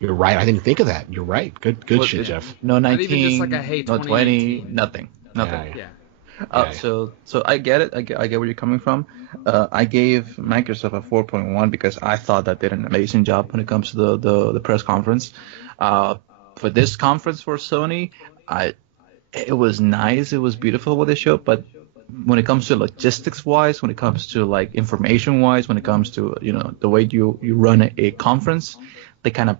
You're right. I didn't think of that. You're right. Good shit, Jeff. No 19, not even just like a hey, no 20, nothing. Yeah. So I get it. I get where you're coming from. I gave Microsoft a 4.1 because I thought that they did an amazing job when it comes to the press conference. For this conference for Sony, it was nice. It was beautiful what they showed, but when it comes to logistics wise, when it comes to like information wise, when it comes to the way you run a conference, they kind of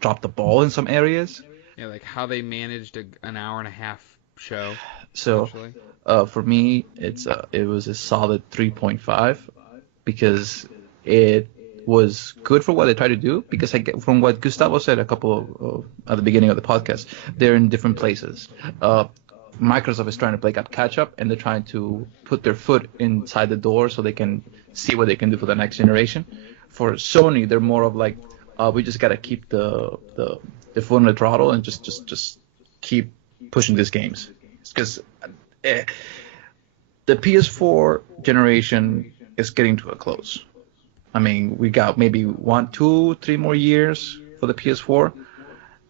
dropped the ball in some areas. Yeah, like how they managed an hour and a half show. So for me, it was a solid 3.5 because it was good for what they tried to do. Because from what Gustavo said at the beginning of the podcast, they're in different places. Microsoft is trying to play catch up, and they're trying to put their foot inside the door so they can see what they can do for the next generation. For Sony, they're more of like, we just gotta keep the foot on the throttle and just keep pushing these games. Because the PS4 generation is getting to a close. I mean, we got maybe 1, 2, 3 more years for the PS4.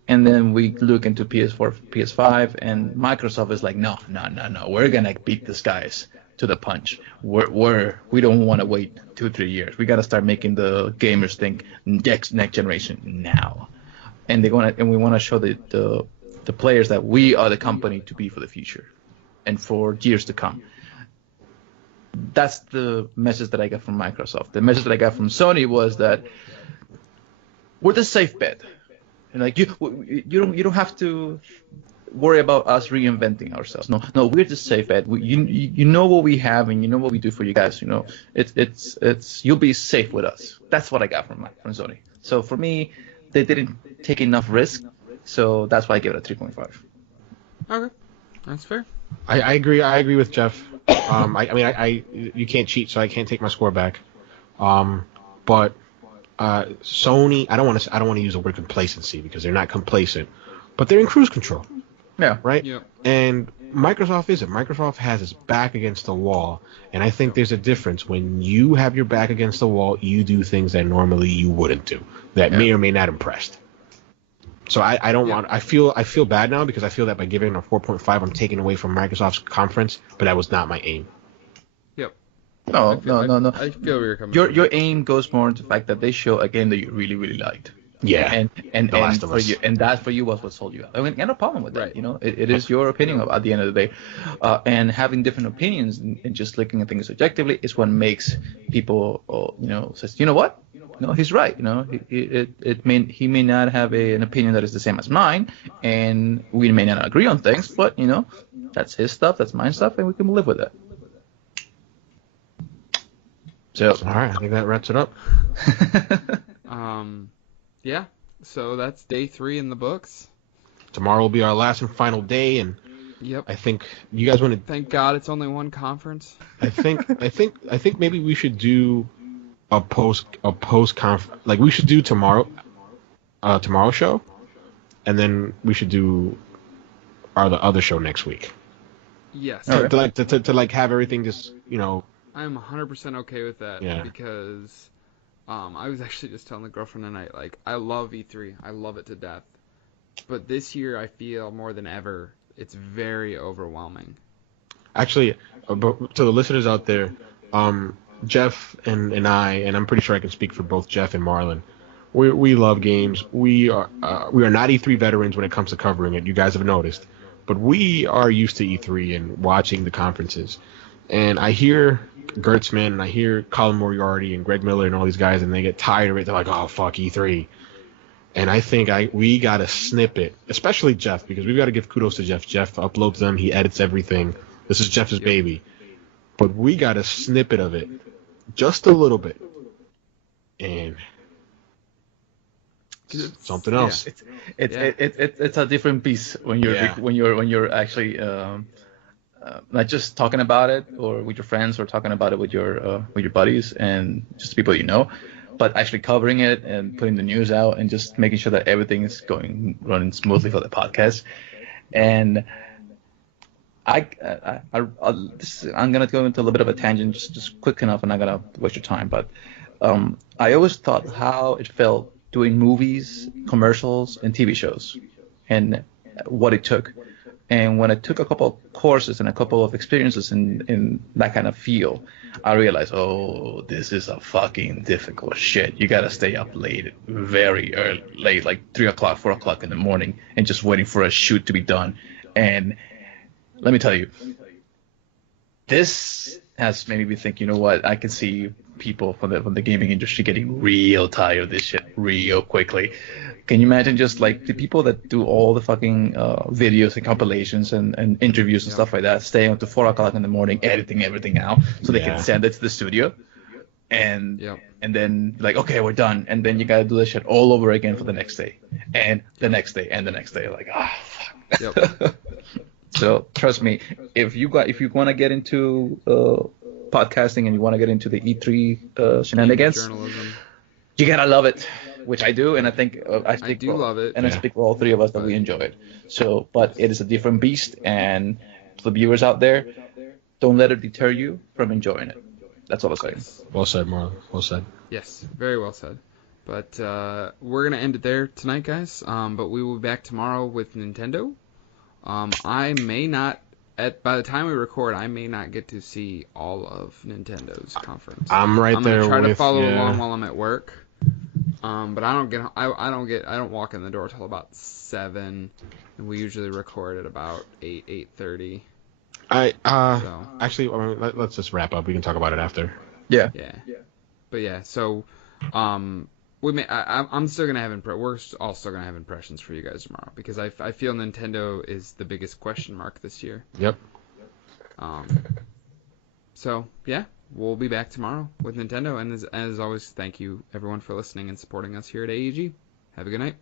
And then we look into PS4, PS5, and Microsoft is like, no, we're gonna beat these guys to the punch. We don't want to wait 2-3 years. We gotta start making the gamers think next generation now. And we want to show the players that we are the company to be for the future, and for years to come. That's the message that I got from Microsoft. The message that I got from Sony was that we're the safe bet. And like you don't have to worry about us reinventing ourselves. No, we're the safe bet. You know what we have, and you know what we do for you guys. You know, it's you'll be safe with us. That's what I got from Sony. So for me, they didn't take enough risk, so that's why I give it a 3.5. Okay, that's fair. I agree. I agree with Jeff. I you can't cheat, so I can't take my score back. But Sony, I don't want to use the word complacency because they're not complacent, but they're in cruise control. Yeah. Right. Yep. And Microsoft isn't. Microsoft has its back against the wall, and I think there's a difference when you have your back against the wall. You do things that normally you wouldn't do, that may or may not impress. So I don't want. I feel bad now because I feel that by giving it a 4.5, I'm taking away from Microsoft's conference, but that was not my aim. Yep. No. I feel where you're coming from. Your aim goes more into the fact that they show a game that you really, really liked. Yeah. And The Last of for Us. you, and that for you was what sold you out. I mean, I have no problem with that. Right. You know, it is your opinion at the end of the day, and having different opinions and just looking at things objectively is what makes people, says, you know what? No, he's right. You know, he may not have an opinion that is the same as mine, and we may not agree on things, but that's his stuff, that's my stuff, and we can live with it. So, All right, I think that wraps it up. Yeah. So that's day 3 in the books. Tomorrow will be our last and final day, and Yep. I think you guys want to. Thank God it's only one conference. I think maybe we should do a post conf, like we should do tomorrow show, and then we should do the other show next week. Yes. To have everything just I'm 100% okay with that. Yeah. Because I was actually just telling the girlfriend tonight, like, I love E3. I love it to death. But this year I feel more than ever it's very overwhelming. Actually, but to the listeners out there, Jeff and I'm pretty sure I can speak for both Jeff and Marlon. We love games. We are not E3 veterans when it comes to covering it. You guys have noticed, but we are used to E3 and watching the conferences. And I hear Gertzman and I hear Colin Moriarty and Greg Miller and all these guys, and they get tired of it. They're like, "Oh, fuck E3." And I think we got to snip it, especially Jeff, because we've got to give kudos to Jeff. Jeff uploads them. He edits everything. This is Jeff's baby. But we got a snippet of it, just a little bit. And something else. It's a different beast when you're actually not just talking about it or with your friends or talking about it with your buddies and just people you know, but actually covering it and putting the news out and just making sure that everything is running smoothly for the podcast. And I'm gonna go into a little bit of a tangent, just quick enough, and I'm not gonna waste your time. But I always thought how it felt doing movies, commercials, and TV shows, and what it took. And when I took a couple of courses and a couple of experiences in that kind of field, I realized, oh, this is a fucking difficult shit. You gotta stay up late, very late, like 3 o'clock, 4 o'clock in the morning, and just waiting for a shoot to be done. And let me tell you, this has made me think, you know what, I can see people from the gaming industry getting real tired of this shit real quickly. Can you imagine just like the people that do all the fucking videos and compilations and interviews and stuff like that, staying up to 4 o'clock in the morning, editing everything out so they can send it to the studio, and then like, okay, we're done, and then you gotta do that shit all over again for the next day, and the next day, and the next day, like, fuck. So trust me, if you want to get into podcasting and you want to get into the E3 shenanigans, Journalism. you gotta love it, which I do, and I think I do love it, and I speak for all three of us that we enjoy it. So, but it is a different beast, and to the viewers out there, don't let it deter you from enjoying it. That's all I'm saying. Well said, Marlon. Well said. Yes, very well said. But we're gonna end it there tonight, guys. But we will be back tomorrow with Nintendo. I may not. By the time we record, I may not get to see all of Nintendo's conference. I'm right there. I'm gonna try to follow yeah. along while I'm at work. But I don't walk in the door till about 7, and we usually record at about 8:30. Actually, I mean, let's just wrap up. We can talk about it after. Yeah. But yeah, so we may. I'm still gonna have we're all still gonna have impressions for you guys tomorrow because I feel Nintendo is the biggest question mark this year. Yep. So yeah, we'll be back tomorrow with Nintendo, and as always, thank you everyone for listening and supporting us here at AEG. Have a good night.